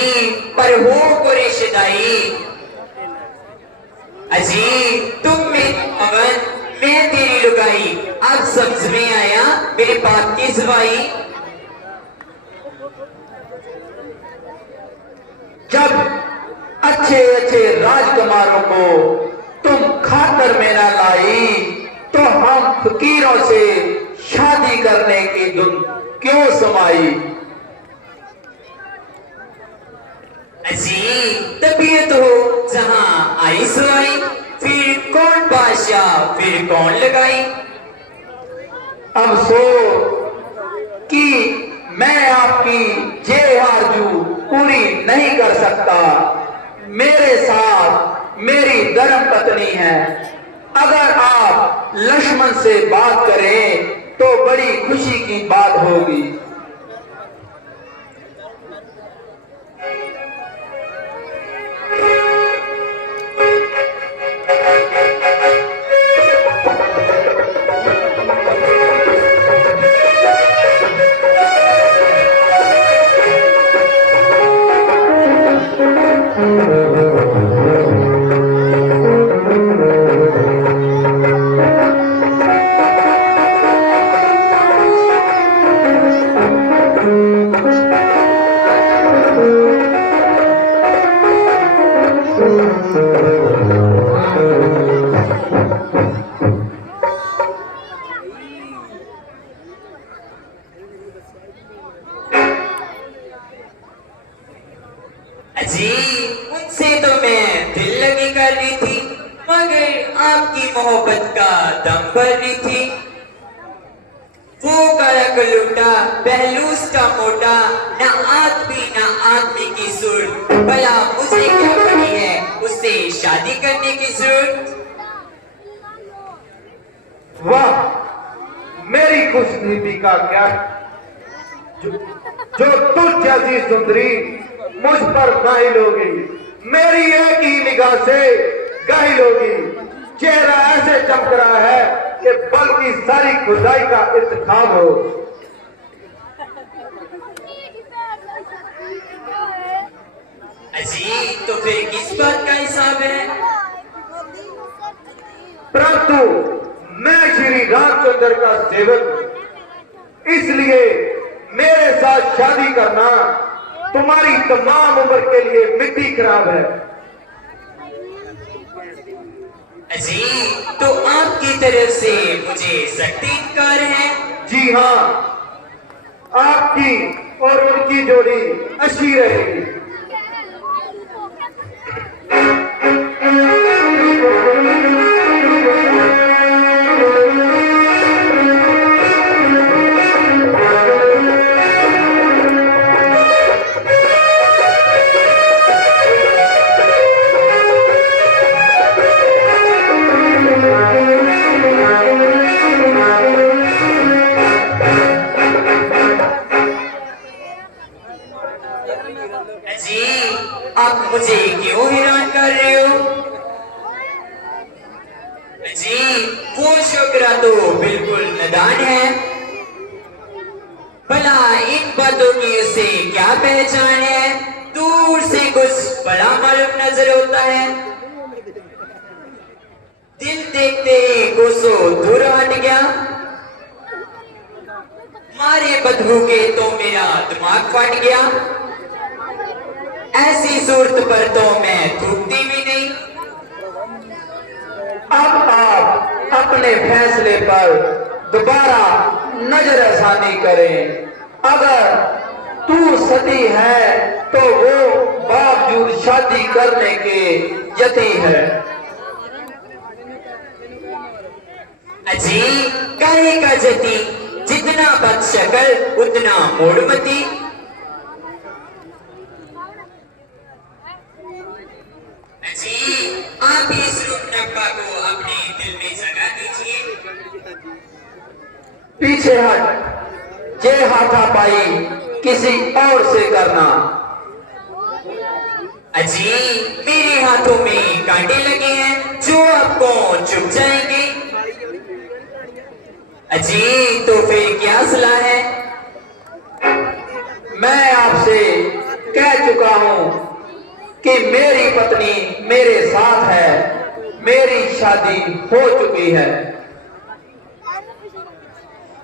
पर हो कुरैशदाई। अजी तुम में अवन, मैं तेरी लुगाई। अब समझ में आया मेरे बाप की जुबाई। जब अच्छे अच्छे राजकुमारों को तुम खातर में ना लाई, तो हम फकीरों से शादी करने की धुन क्यों समाई? अजी तबीयत हो जहां आई सो आई, फिर कौन बादशाह फिर कौन लगाई। अब सो कि मैं आपकी ये आरज़ू पूरी नहीं कर सकता। मेरे साथ मेरी धर्म पत्नी है। अगर आप लक्ष्मण से बात करें तो बड़ी खुशी की बात होगी। अजी उनसे तो मैं दिल लगी कर रही थी, मगर आपकी मोहब्बत का दम भर रही थी। वो काला कलूटा बहलूस का मोटा, ना आदमी की सुर। भला मुझे क्या पड़ी है उससे शादी करने की जरूरत। वाह, मेरी खुशनसीबी का क्या जो तुझ जैसी सुंदरी मुझ पर गाहिल होगी। मेरी एक ही निगाह से गाहिल होगी। चेहरा ऐसे चमक रहा है कि बल्कि सारी खुदाई का इंतखाब हो। अजी तो फिर किस बात का हिसाब है। परंतु मैं श्री रामचंद्र का सेवक, इसलिए मेरे साथ शादी करना तुम्हारी तमाम उम्र के लिए मिट्टी खराब है। अजी तो आपकी तरफ से मुझे सख्त इनकार है। जी हाँ, आपकी और उनकी जोड़ी अच्छी रहेगी। अजी आप मुझे क्यों हैरान कर रहे हो। अजी वो छोकरा तो बिल्कुल नादान है। भला इन बातों की उसे क्या पहचान है। दूर से कुछ बड़ा मालूम नजर होता है, दिल देखते ही कोसों दूर हट गया। मारे बदबू के तो मेरा दिमाग फट गया। ऐसी सूरत पर तो मैं थूकती भी नहीं। अब आप अपने फैसले पर दोबारा नजरसानी करें। अगर तू सती है तो वो बावजूद शादी करने के यती है। अजी काहे का जती, जितना बदशक्ल उतना मोड़मती। अजी आप इस रूपनक्का को अपने दिल में जगा दीजिए। पीछे हट, ये हाथापाई किसी और से करना। अजी मेरे हाथों में कांटे लगे हैं जो आपको चुभ जाएंगे। अजी तो फिर क्या सलाह है? मैं आपसे कह चुका हूं कि मेरी पत्नी मेरे साथ है, मेरी शादी हो चुकी है।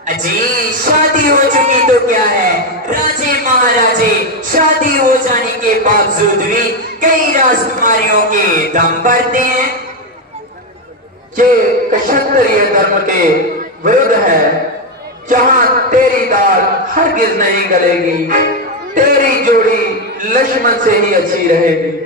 अजी शादी हो चुकी तो क्या है, राजे महाराजे शादी हो जाने के बावजूद भी कई राजकुमारियों के दम भरते हैं। ये क्षत्रिय धर्म के विरुद्ध है, जहां तेरी दाल हरगिज नहीं गलेगी, तेरी जोड़ी लक्ष्मण से ही अच्छी रहेगी।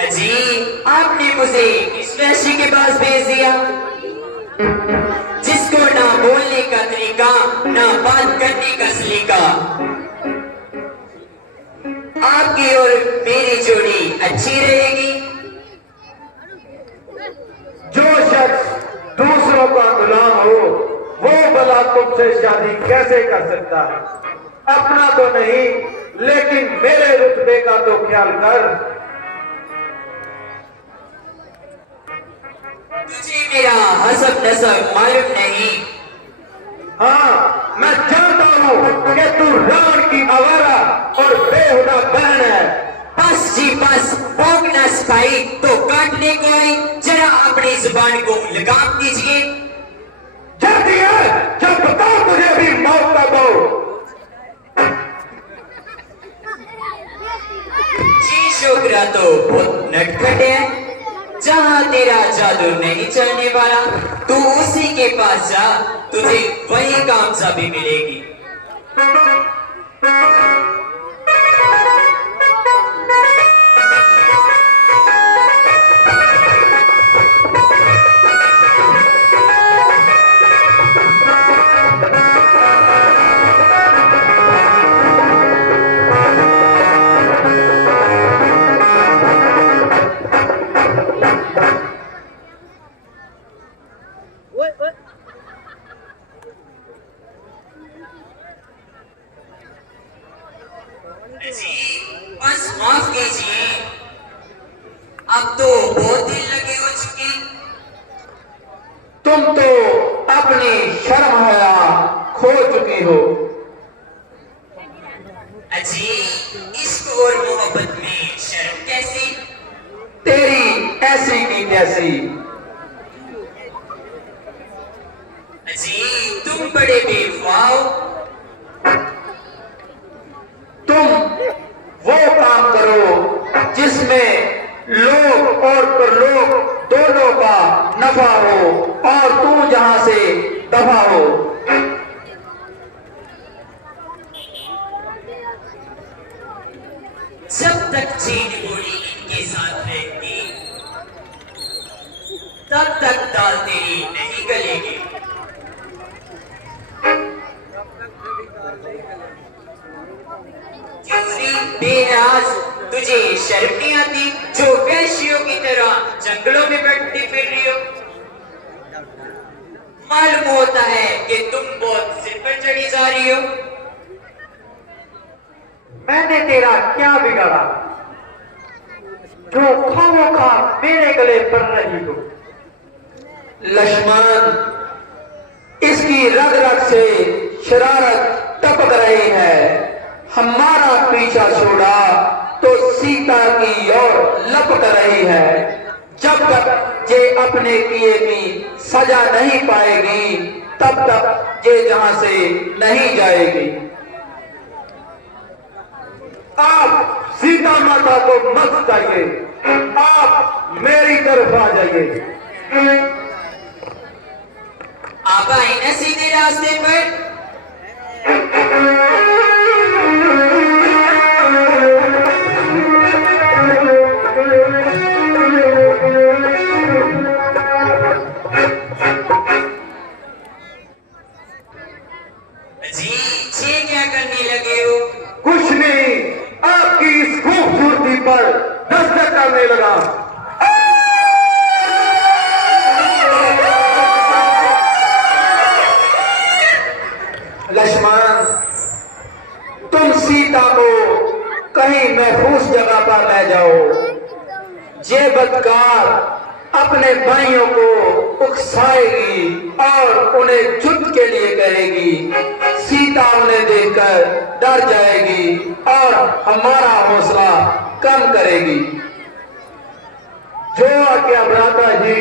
अजी आपने मुझे इस वैश्य के पास भेज दिया जिसको ना बोलने का तरीका ना बात करने का सलीका। आपकी और मेरी जोड़ी अच्छी रहेगी। जो शख्स दूसरों का गुलाम हो वो भला तुमसे शादी कैसे कर सकता है? अपना तो नहीं लेकिन मेरे रुतबे का तो ख्याल कर। तुझे मेरा हसब नसब मालूम नहीं। हाँ मैं जानता हूँ कि तू रावण की आवारा और बेहुदा बहन है। बस जी बस, भोंकना सिपाही तो काटने को आई, जरा अपनी जुबान को लगाम दीजिए। जल्दी है, जब बताओ तुझे भी मौत का दो। जी छोकरा तो बहुत नटखट है, जहाँ तेरा जादू नहीं चलने वाला तू उसी के पास जा, तुझे वही कामयाबी मिलेगी। जी बस माफ कीजिए, अब तो बहुत दिन लगे हो चुके। तुम तो अपनी शर्म हया खो चुकी हो। अजी इश्क और मोहब्बत में शर्म कैसी? तेरी ऐसी की तैसी। अजी तुम बड़े बेवफा हो। तुम वो काम करो जिसमें लोग और परलोक दोनों का नफा हो और तू जहां से दफा हो। जब तक चीन गोली इनके साथ रहेगी तब तक दाल तेरी नहीं गलेगी। बेनाज तुझे शर्म नहीं आती जो वैश्यों की तरह जंगलों में बैठती फिर रही हो? मालूम होता है कि तुम बहुत सिर पर चढ़ी जा रही हो। मैंने तेरा क्या बिगाड़ा? जो खामोखा मेरे गले पड़ रही हो। लक्ष्मण, इसकी रग रग से शरारत टपक रही है। हमारा पीछा छोड़ा तो सीता की ओर लपक रही है। जब तक ये अपने किए की सजा नहीं पाएगी तब तक ये जहां से नहीं जाएगी। आप सीता माता को मत जाइए, आप मेरी तरफ आ जाइए। आप आए ना सीधे रास्ते पर। जी ये क्या करने लगे हो? कुछ नहीं, आपकी इस खूबसूरती पर नजर करने लगा। लक्ष्मण, तुम सीता को कहीं महफूज जगह पर ले जाओ। ये बदकार अपने भाइयों को उकसाएगी और उन्हें युद्ध के लिए कहेगी। सीता उन्हें देखकर डर जाएगी और हमारा हौसला कम करेगी। जो आज्ञा भ्राता जी।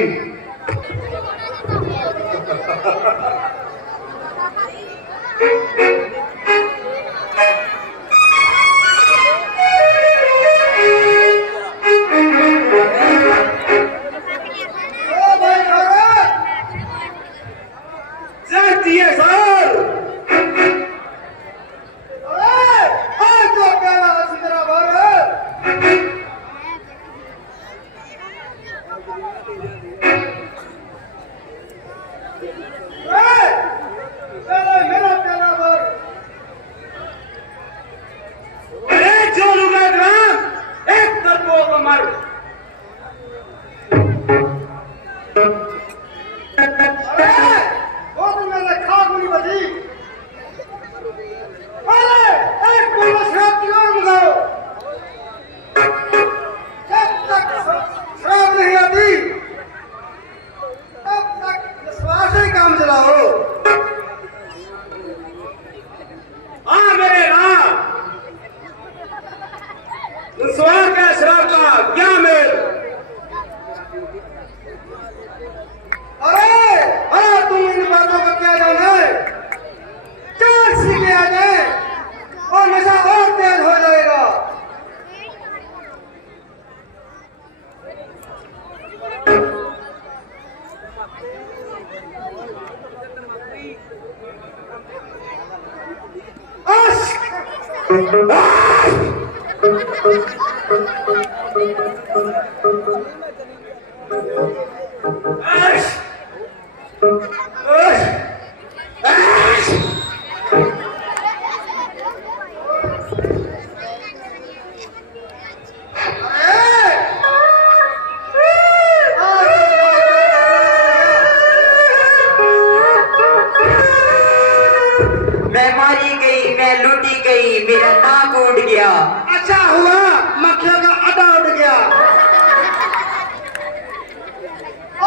मैं मारी गई, मैं लूटी गई, मेरा नाक उड़ गया। अच्छा हुआ मक्खियों का अड्डा उड़ गया।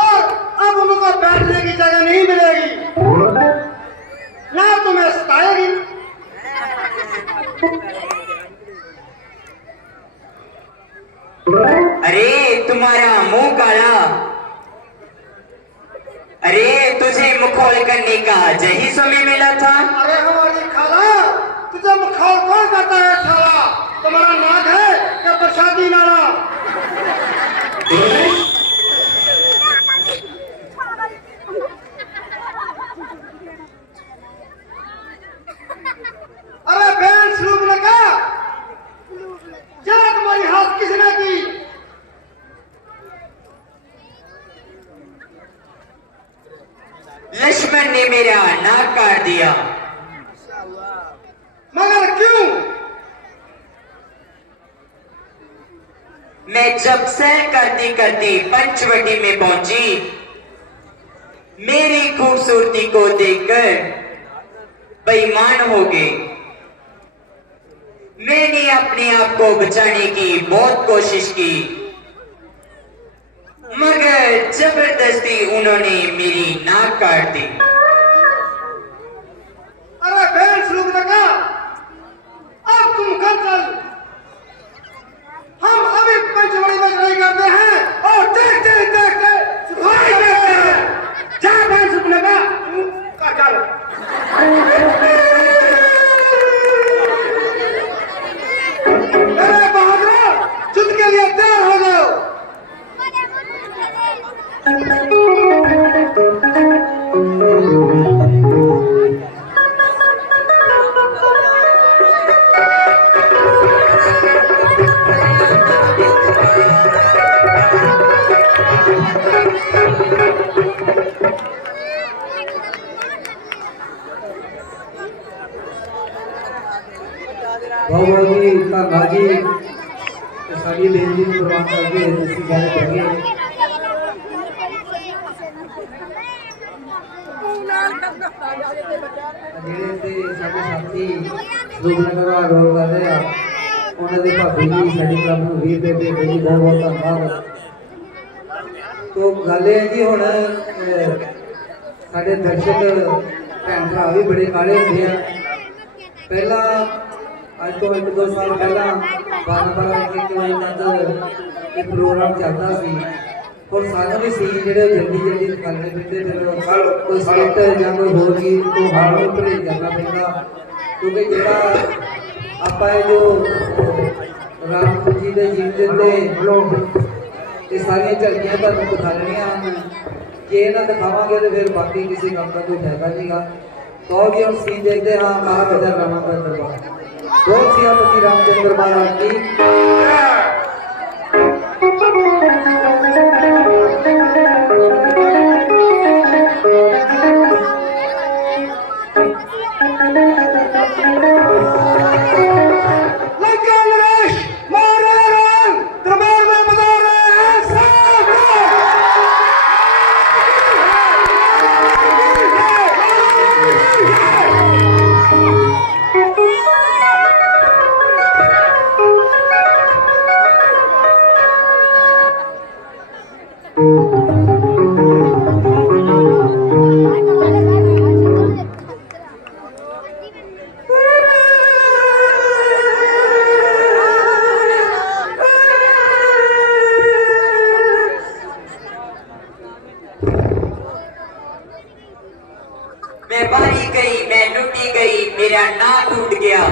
और अब उनको बैठने की जगह नहीं मिलेगी, ना तुम्हें सताएगी। अरे तुम्हारा मुंह काला, अरे तुझे मुखौल करने का यही समय मिला था। अरे हमारी खाला, तुझे मुखौल कौन करता है खाला? तुम्हारा नाक है क्या प्रसादी नाला? अरे बहन स्लूप लगा, जरा तुम्हारी हाथ किसने की? लक्ष्मण ने मेरा नाक काट दिया। मगर क्यों? मैं जब सैर करती करती पंचवटी में पहुंची, मेरी खूबसूरती को देखकर बेईमान हो गए। मैंने अपने आप को बचाने की बहुत कोशिश की, मगर जबरदस्ती उन्होंने मेरी नाक काट दी। अरे बहन शुरू लगा, अब तुम घर चल, हम अभी पंचमढ़ी में लड़ाई करते हैं और देखते सुधार करते हैं। जा बहन शुरू लगा का चल। अरे बहादुर, युद्ध के लिए तैयार हो जाओ। बहुत जी धन्यवाद जी, साड़ी बेनती ਨੂੰ ਪ੍ਰਵਾਨ ਕਰਕੇ ਤੁਸੀਂ ਗੱਲ ਕਰੀਏ। ਜਿਹੜੇ ਤੇ ਸਾਡੇ ਸਾਥੀ ਰੂਪਨਗਰ ਦਾ ਰੋਲ ਕਰ ਰਹੇ ਆ, ਉਹਨਾਂ ਦੇ ਭਾਬੀ ਜੀ ਸਾਡੀ ਕਲੱਬ ਨੂੰ 20 ਰੁਪਏ ਭੇਜੇ ਜੀ, ਬਹੁਤ ਬਹੁਤ ਧੰਨਵਾਦ। ਤੋਂ ਗੱਲ ਇਹ ਜੀ ਹੁਣ ਸਾਡੇ ਦਰਸ਼ਕ ਭੈਣ ਭਰਾ ਵੀ ਬੜੇ ਕਾਲੇ ਹੁੰਦੇ ਆ। ਪਹਿਲਾਂ ਅੱਜ ਤੋਂ 1-2 ਸਾਲ ਪਹਿਲਾਂ 12-12 ਵਜੇ ਤੱਕ ਇਹ ਪ੍ਰੋਗਰਾਮ ਚੱਲਦਾ ਸੀ और सानू भी सी ਜਿਹੜੇ ਜਲਦੀ ਕਰਨੇ ਪੈਂਦੇ, ਫਿਰ ਕੋਈ ਸਕਿੱਟ ਜਾਂ ਕੋਈ ਹੋਰ ਗੀਤ ਤੋਂ ਹਾਰਮੋਨੀ ਪਲੇ ਕਰਨਾ ਪੈਂਦਾ, ਕਿਉਂਕਿ ਜਿਹੜਾ ਆਪਾਂ ਇਹ ਜੋ ਰਾਮ ਜੀ ਦੇ ਜੀਵਨ ਦੇ ਇਹ ਸਾਰੀਆਂ ਝਲਕੀਆਂ ਤੁਹਾਨੂੰ ਦਿਖਾਉਣੀਆਂ ਹਨ। ਜੇ ਇਹਨਾਂ ਦਿਖਾਵਾਂਗੇ ਤਾਂ ਫਿਰ ਬਾਕੀ ਕਿਸੇ ਕੰਮ ਦਾ ਕੋਈ ਫਾਇਦਾ ਨਹੀਂਗਾ। तो भी हम सीन देखते हैं महाराजा रामानंद दरबार, बहुत सियापति रामचंद्र महाराज की। मैं मारी गई, मैं लूटी गई, मेरा नाक टूट गया।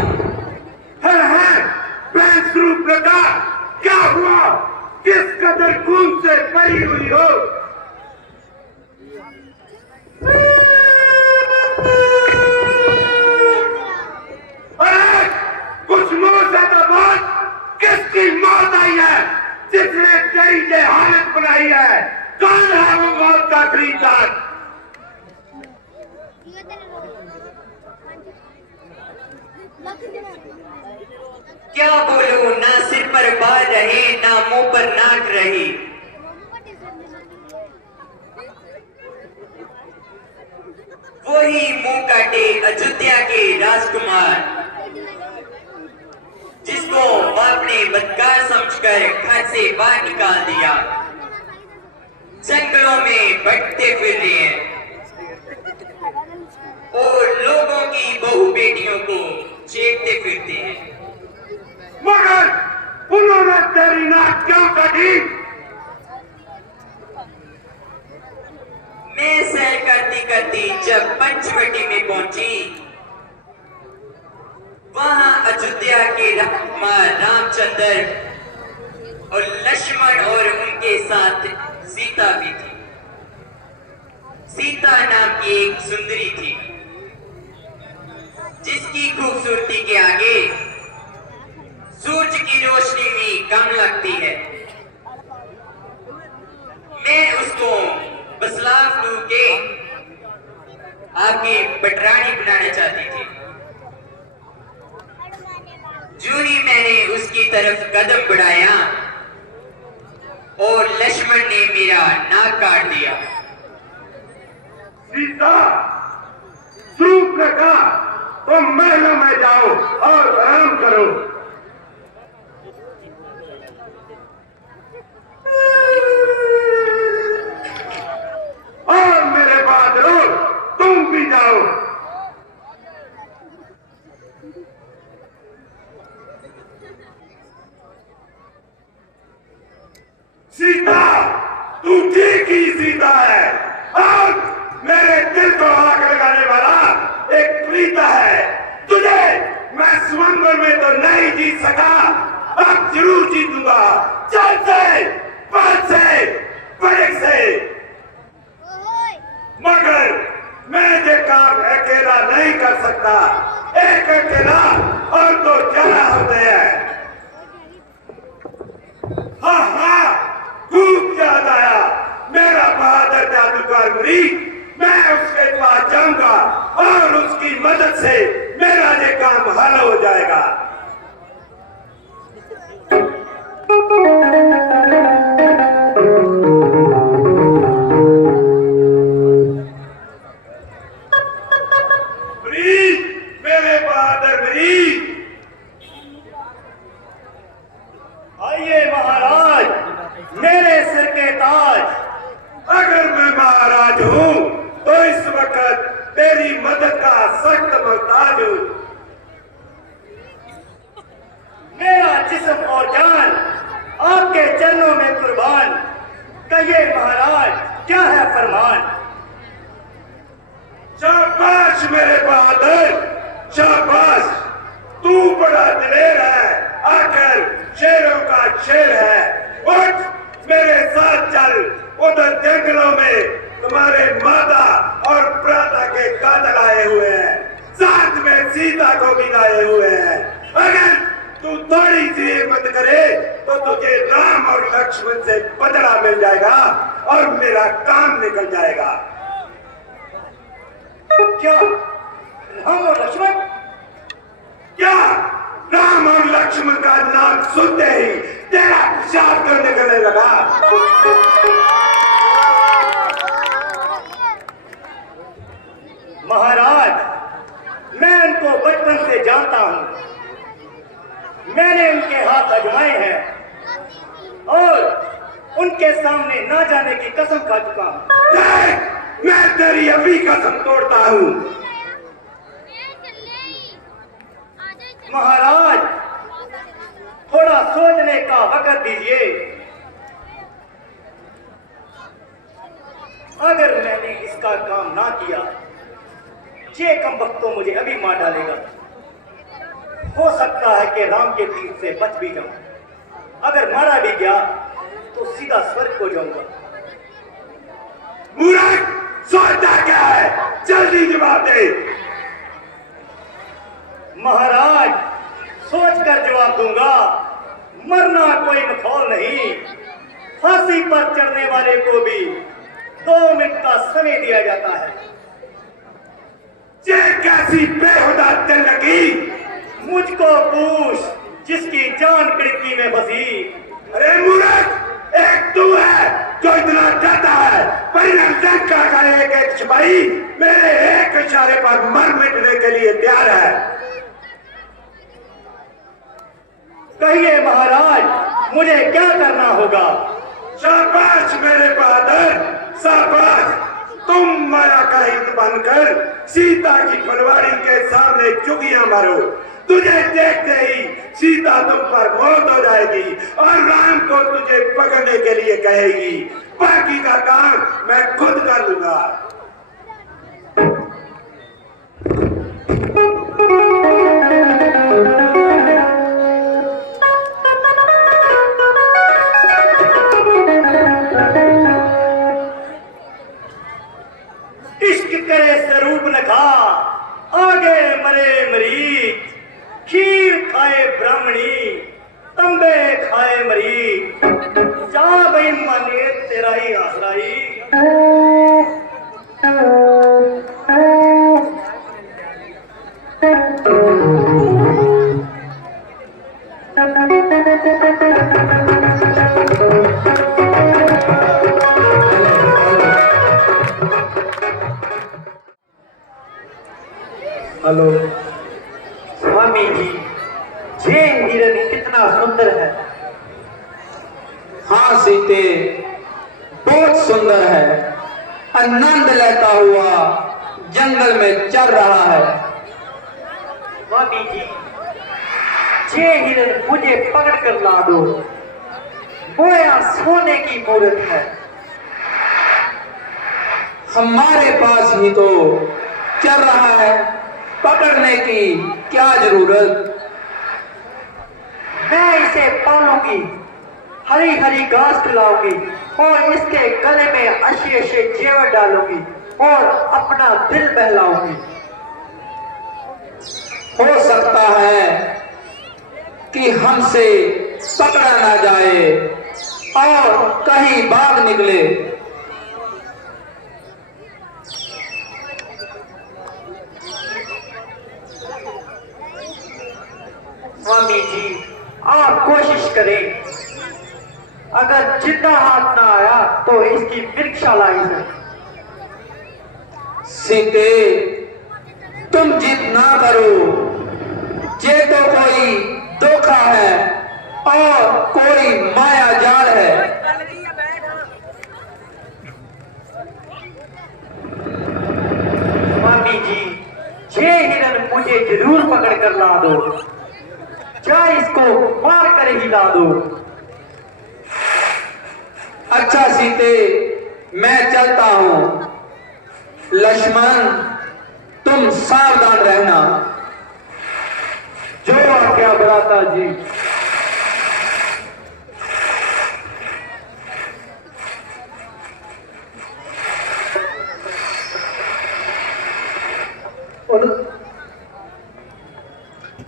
लगा क्या हुआ, किस कदर खून से भरी हुई हो। अरे कुछ बाद किसकी मौत आई है, जिसने तेरी ये हालत बनाई है, कौन है वो मौत का खरीदार। क्या बोलूं, ना सिर पर बाल रहे, ना मुंह पर नाक रही। वही मुंह काटे अयोध्या के राजकुमार, जिसको बाप ने बदकार समझकर घर से बाहर निकाल दिया, जंगलों में भटकते फिर रहे हैं और लोगों की बहू बेटियों को चेपते फिरते हैं। मगर उन्होंने तेरी नाक क्यों कटी। मैं सैर करती करती जब पंचवटी में पहुंची, वहां अयोध्या के राजकुमार रामचंद्र और लक्ष्मण और उनके साथ सीता भी थी। सीता नाम की एक सुंदरी थी, जिसकी खूबसूरती के आगे सूरज की रोशनी भी कम लगती है। मैं उसको बसलाव लू के आपकी पटरानी बनाना चाहती थी। जो ही मैंने उसकी तरफ कदम बढ़ाया और लक्ष्मण ने मेरा नाक काट दिया। सीता, सूप ने कहा तुम महलों में जाओ और आराम करो। जाओ। सीता, तू ठीक ही सीता है और मेरे दिल को आग लगाने वाला एक प्रीता है। तुझे मैं स्वयंवर में तो नहीं जीत सका, अब जरूर जीतूंगा। चल से, बात से, बड़े से। मगर मैं ये काम अकेला नहीं कर सकता। एक अकेला और तो ज्यादा होते हैं। हाँ हाँ, खूब याद आया मेरा बहादुर जादूगर मुरीद। मैं उसके पास जाऊंगा और उसकी मदद से मेरा ये काम हल हो जाएगा। मुरीद, मेरे बहादुर मुरीद। आइए महाराज, मेरे सिर के ताज। अगर मैं महाराज हूं तो इस वक्त तेरी मदद का सख्त मोहताज हूं। मेरा जिस्म और जान आपके चरणों में कुर्बान। कहिए महाराज, क्या है फरमान? शाबाश मेरे बहादुर, शाबाश। तू बड़ा दिलेर है, आखिर शेरों का शेर है। उठ मेरे साथ चल, उधर जंगलों में तुम्हारे माता और भ्राता के कातल आए हुए हैं, साथ में सीता को भी लाए हुए हैं। अगर तू थोड़ी सी हिम्मत करे तो तुझे राम और लक्ष्मण से बदला मिल जाएगा और मेरा काम निकल जाएगा। क्या राम और लक्ष्मण? क्या राम और लक्ष्मण का नाम सुनते ही तेरा पेशाब क्यों निकलने लगा? महाराज, मैं उनको बचपन से जानता हूं। मैंने उनके हाथ आजमाए हैं और उनके सामने ना जाने की कसम खा चुका हूं। मैं तेरी अभी कसम तोड़ता हूं। महाराज, थोड़ा सोचने का वक्त दीजिए। अगर मैंने इसका काम ना किया, ये कमबख्त तो मुझे अभी मार डालेगा। हो सकता है कि राम के तीर से बच भी जाऊं। अगर मारा भी गया तो सीधा स्वर्ग को जाऊंगा। मूर्ख, सोचता क्या है? जल्दी जवाब दे। महाराज, सोचकर जवाब दूंगा। मरना कोई मखौल नहीं। फांसी पर चढ़ने वाले को भी 2 मिनट का समय दिया जाता है। ये कैसी बेहुदा दिल लगी? मुझको पूछ, जिसकी जान खिड़की में बसी। अरे मूर्ख, एक तू है जो इतना डरता है। परिणाम लंका का एक सिपाही मेरे एक इशारे पर मर मिटने के लिए तैयार है। कहिए महाराज, मुझे क्या करना होगा? शाबाश मेरे बहादुर, शाबाश। तुम माया का हित बनकर सीता की फलवाड़ी के सामने चुगियां मारो। तुझे देखते ही सीता तुम पर मौत हो जाएगी और राम को तुझे पकड़ने के लिए कहेगी। बाकी का काम मैं खुद कर लूंगा। इश्क करे स्वरूप न खा, आगे मरे मरीज। खीर खाए ब्राह्मणी, तंबे खाए मरीज। जा भाई माने तेरा ही आसराई। हेलो स्वामी जी, ये हिरन कितना सुंदर है। हाँ सीते, बहुत सुंदर है। आनंद लेता हुआ जंगल में चल रहा है। स्वामी जी, ये हिरण मुझे पकड़ कर ला दो। बोया सोने की मूर्त है। हमारे पास ही तो चल रहा है, पकड़ने की क्या जरूरत। मैं इसे पालूंगी, हरी हरी घास खिलाऊंगी और इसके गले में अच्छे अच्छे जेवर डालूंगी और अपना दिल बहलाऊंगी। हो सकता है कि हमसे पकड़ा ना जाए और कहीं भाग निकले। स्वामी जी, आप कोशिश करें। अगर जिंदा हाथ ना आया तो इसकी वृक्षाला है। सीते, तुम जिद ना करो। ये तो कोई धोखा है और कोई माया जाल है। स्वामी जी, ये हिरण मुझे जरूर पकड़ कर ला दो, चाहे इसको मार कर ही ला दो। अच्छा सीते, मैं चलता हूं। लक्ष्मण, तुम सावधान रहना। जो आज्ञा भ्राता जी।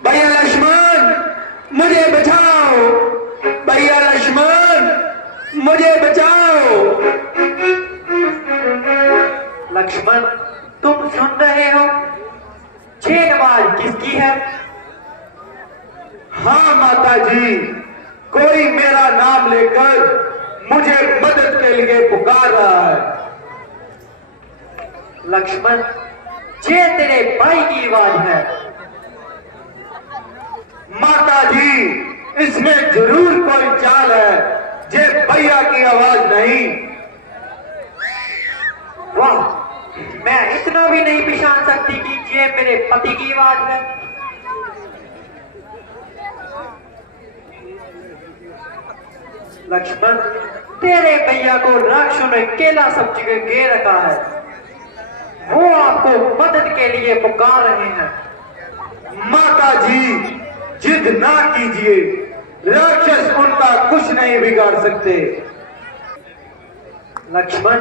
भैया लक्ष्मण, मुझे बचाओ। भैया लक्ष्मण, मुझे बचाओ। लक्ष्मण, तुम सुन रहे हो? ये आवाज किसकी है? हाँ माता जी, कोई मेरा नाम लेकर मुझे मदद के लिए पुकार रहा है। लक्ष्मण, ये तेरे भाई की आवाज है। माता जी, इसमें जरूर कोई चाल है। ये भैया की आवाज नहीं। वाह, मैं इतना भी नहीं पहचान सकती कि ये मेरे पति की आवाज है। लक्ष्मण, तेरे भैया को राक्षसों ने केला सब जगह घेर रखा है। वो आपको मदद के लिए पुकार रहे हैं। माता जी, जिद ना कीजिए। राक्षस उनका कुछ नहीं बिगाड़ सकते। लक्ष्मण,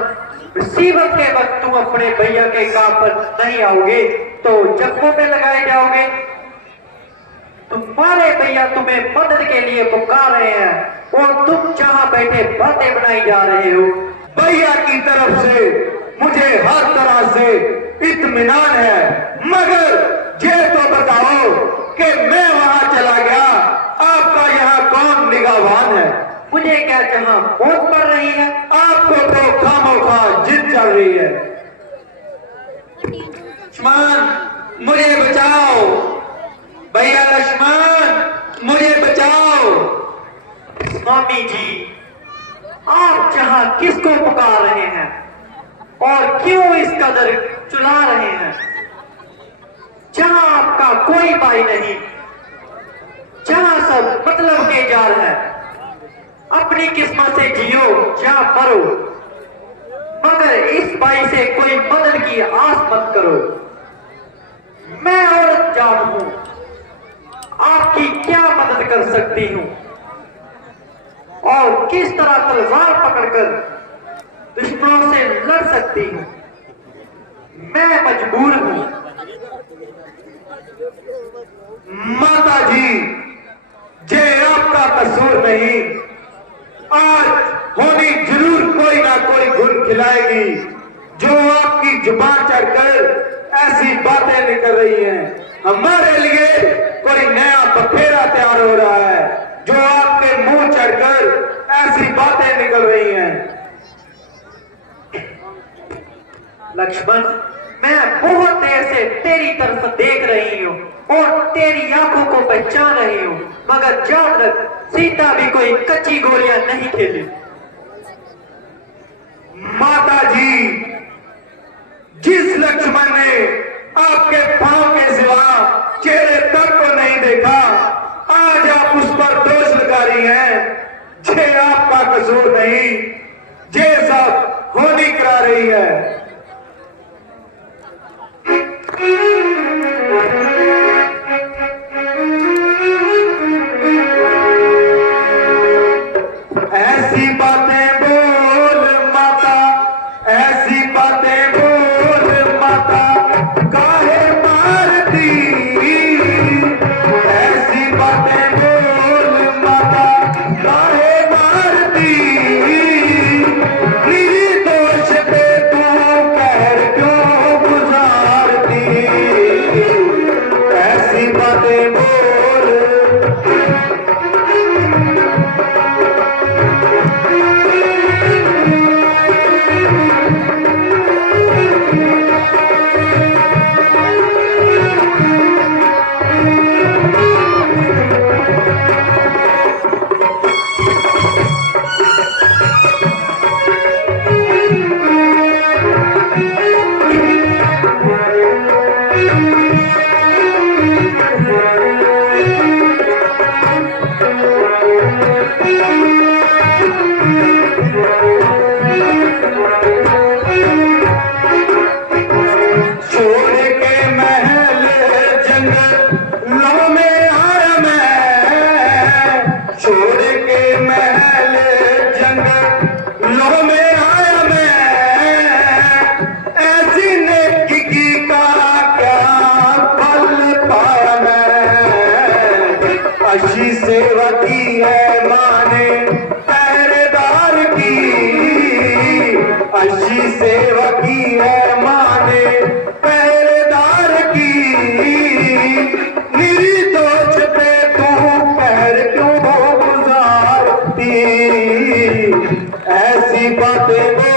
मुसीबत के वक्त तुम अपने भैया के काम पर नहीं आओगे तो जख्मों में लगाए जाओगे। तुम्हारे भैया तुम्हें मदद के लिए पुकार रहे हैं और तुम जहां बैठे बातें बनाई जा रहे हो। भैया की तरफ से मुझे हर तरह से इत्मीनान है, मगर ये तो बताओ कि मैं वहां चला गया, आपका यहाँ कौन निगाहबान है? मुझे क्या जहां मौत पड़ रही है? आपको तो खामोखा जिद चल रही है। लक्ष्मण, मुझे बचाओ। भैया लक्ष्मण, मुझे बचाओ। स्वामी जी, आप जहां किसको पुकार रहे हैं और क्यों इस कदर चुला रहे हैं? जहां आपका कोई भाई नहीं, जहां सब मतलब के जार है। अपनी किस्मत से जियो या मरो, मगर इस भाई से कोई मदद की आस मत करो। मैं औरत जात हूं, आपकी क्या मदद कर सकती हूं और किस तरह तलवार पकड़कर दुश्मनों से लड़ सकती हूं? मैं मजबूर हूं। माता जी, ये आपका कसूर नहीं। आज होनी जरूर कोई ना कोई गुण खिलाएगी जो आपकी जुबान चढ़कर ऐसी बातें निकल रही हैं। हमारे लिए कोई नया बखेरा तैयार हो रहा है जो आपके मुंह चढ़कर ऐसी बातें निकल रही हैं। लक्ष्मण, मैं बहुत देर से तेरी तरफ देख रही हूँ और तेरी आंखों को पहचान रही हूँ, मगर याद रख, सीता भी कोई कच्ची गोलियां नहीं खेली। माता जी, जिस लक्ष्मण ने आपके पांव के सिवा चेहरे तक को नहीं देखा। आज आप उस पर दोष लगा रही हैं। जे आपका कसूर नहीं, जे सब होनी करा रही है। ऐसी बातें बोल माता, ऐसी बातें बोल माता, काहे मारती। ऐसी बातें बोल माता, काहे मारती। निर्दोष पे तू कहर क्यों गुजारती। ऐसी बातें बोल। अच्छी सेवा की है माने पहरेदार की। अच्छी सेवा की है माने पहरेदार की। निर्दोष पे तू पहर क्यों गुजारती। ऐसी बातें बोल।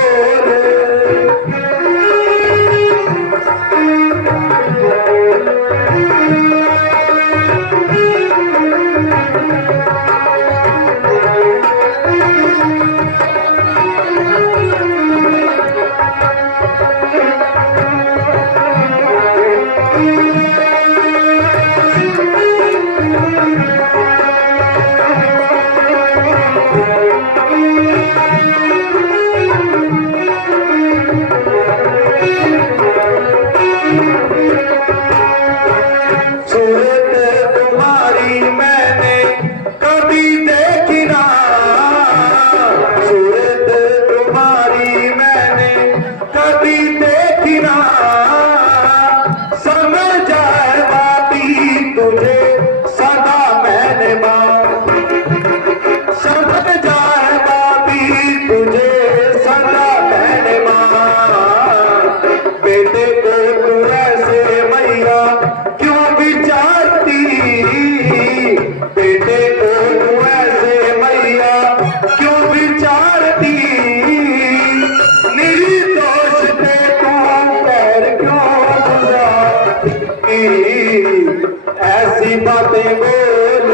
ऐसी बातें बोल।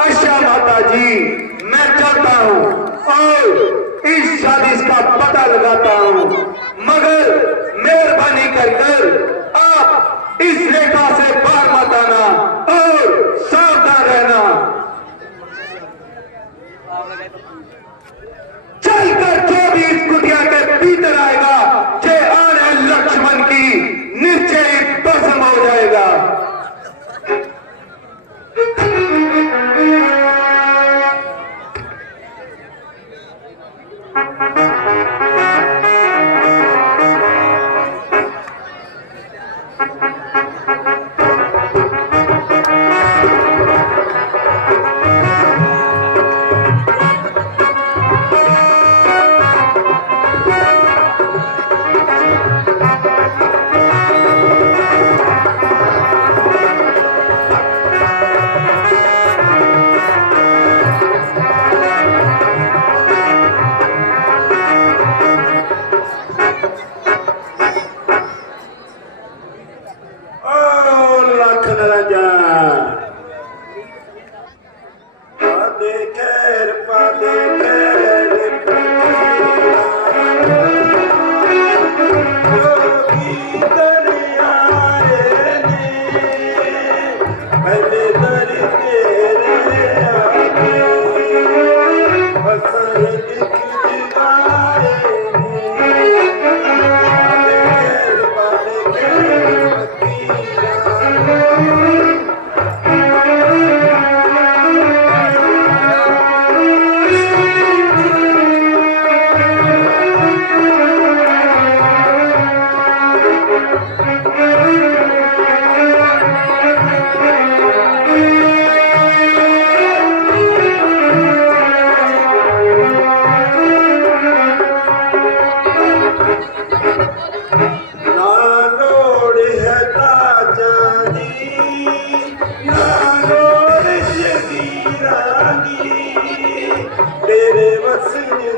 अच्छा माता जी, मैं चलता हूँ और इस शादी का पता लगाता हूँ, मगर मेहरबानी कर आप इस रेखा से पार मत आना और सावधान रहना। चलकर जो भी इस कुटिया के भीतर आएगा, जे आने लक्ष्मण की निश्चय भस्म हो जाएगा।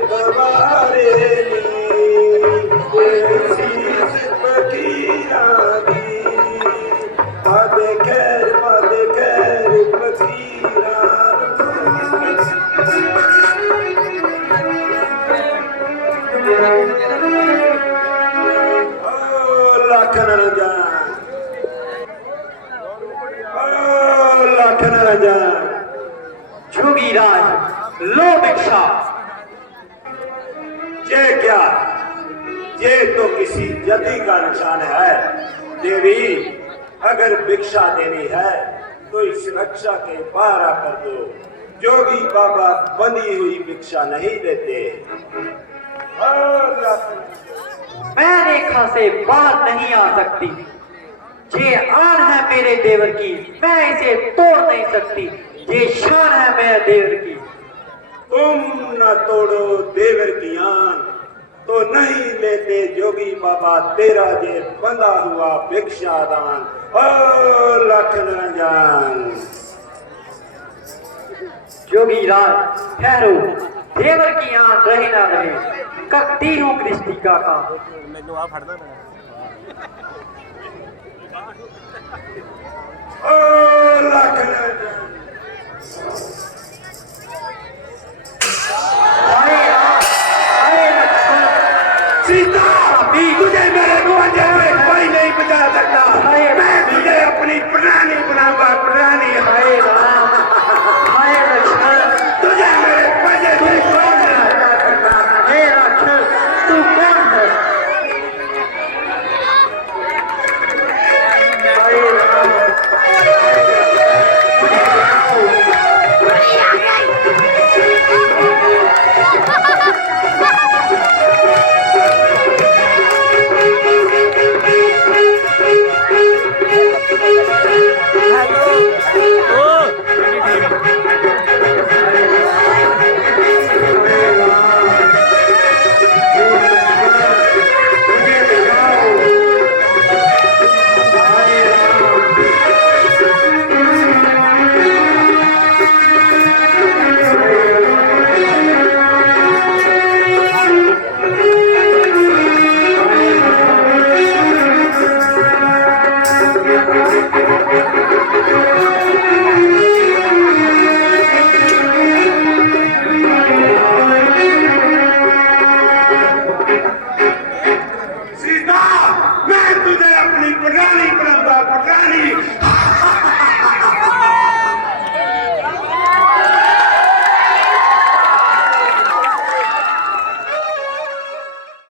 गवारे शीश फकीरा दी पादे खैर फकीरा लाखन रंजान जोगी राज लो भिक्षा। ये क्या, ये तो किसी जति का निशान है। देवी, अगर भिक्षा देनी है तो इस रक्षा के बाहर आकर दो। जोगी बाबा बंधी हुई भिक्षा नहीं देते। मैं रेखा से बाहर नहीं आ सकती। ये आन है मेरे देवर की, मैं इसे तोड़ नहीं सकती। ये शान है मेरे देवर की। तुम न तोड़ो देवर की आन तो नहीं लेते जोगी बाबा तेरा जे बंधा हुआ भिक्षादान। ओ लखन रंजान। जोगी राज ठहरो, देवर की आन रहे ना रहे, करती हूँ कृष्टिका का।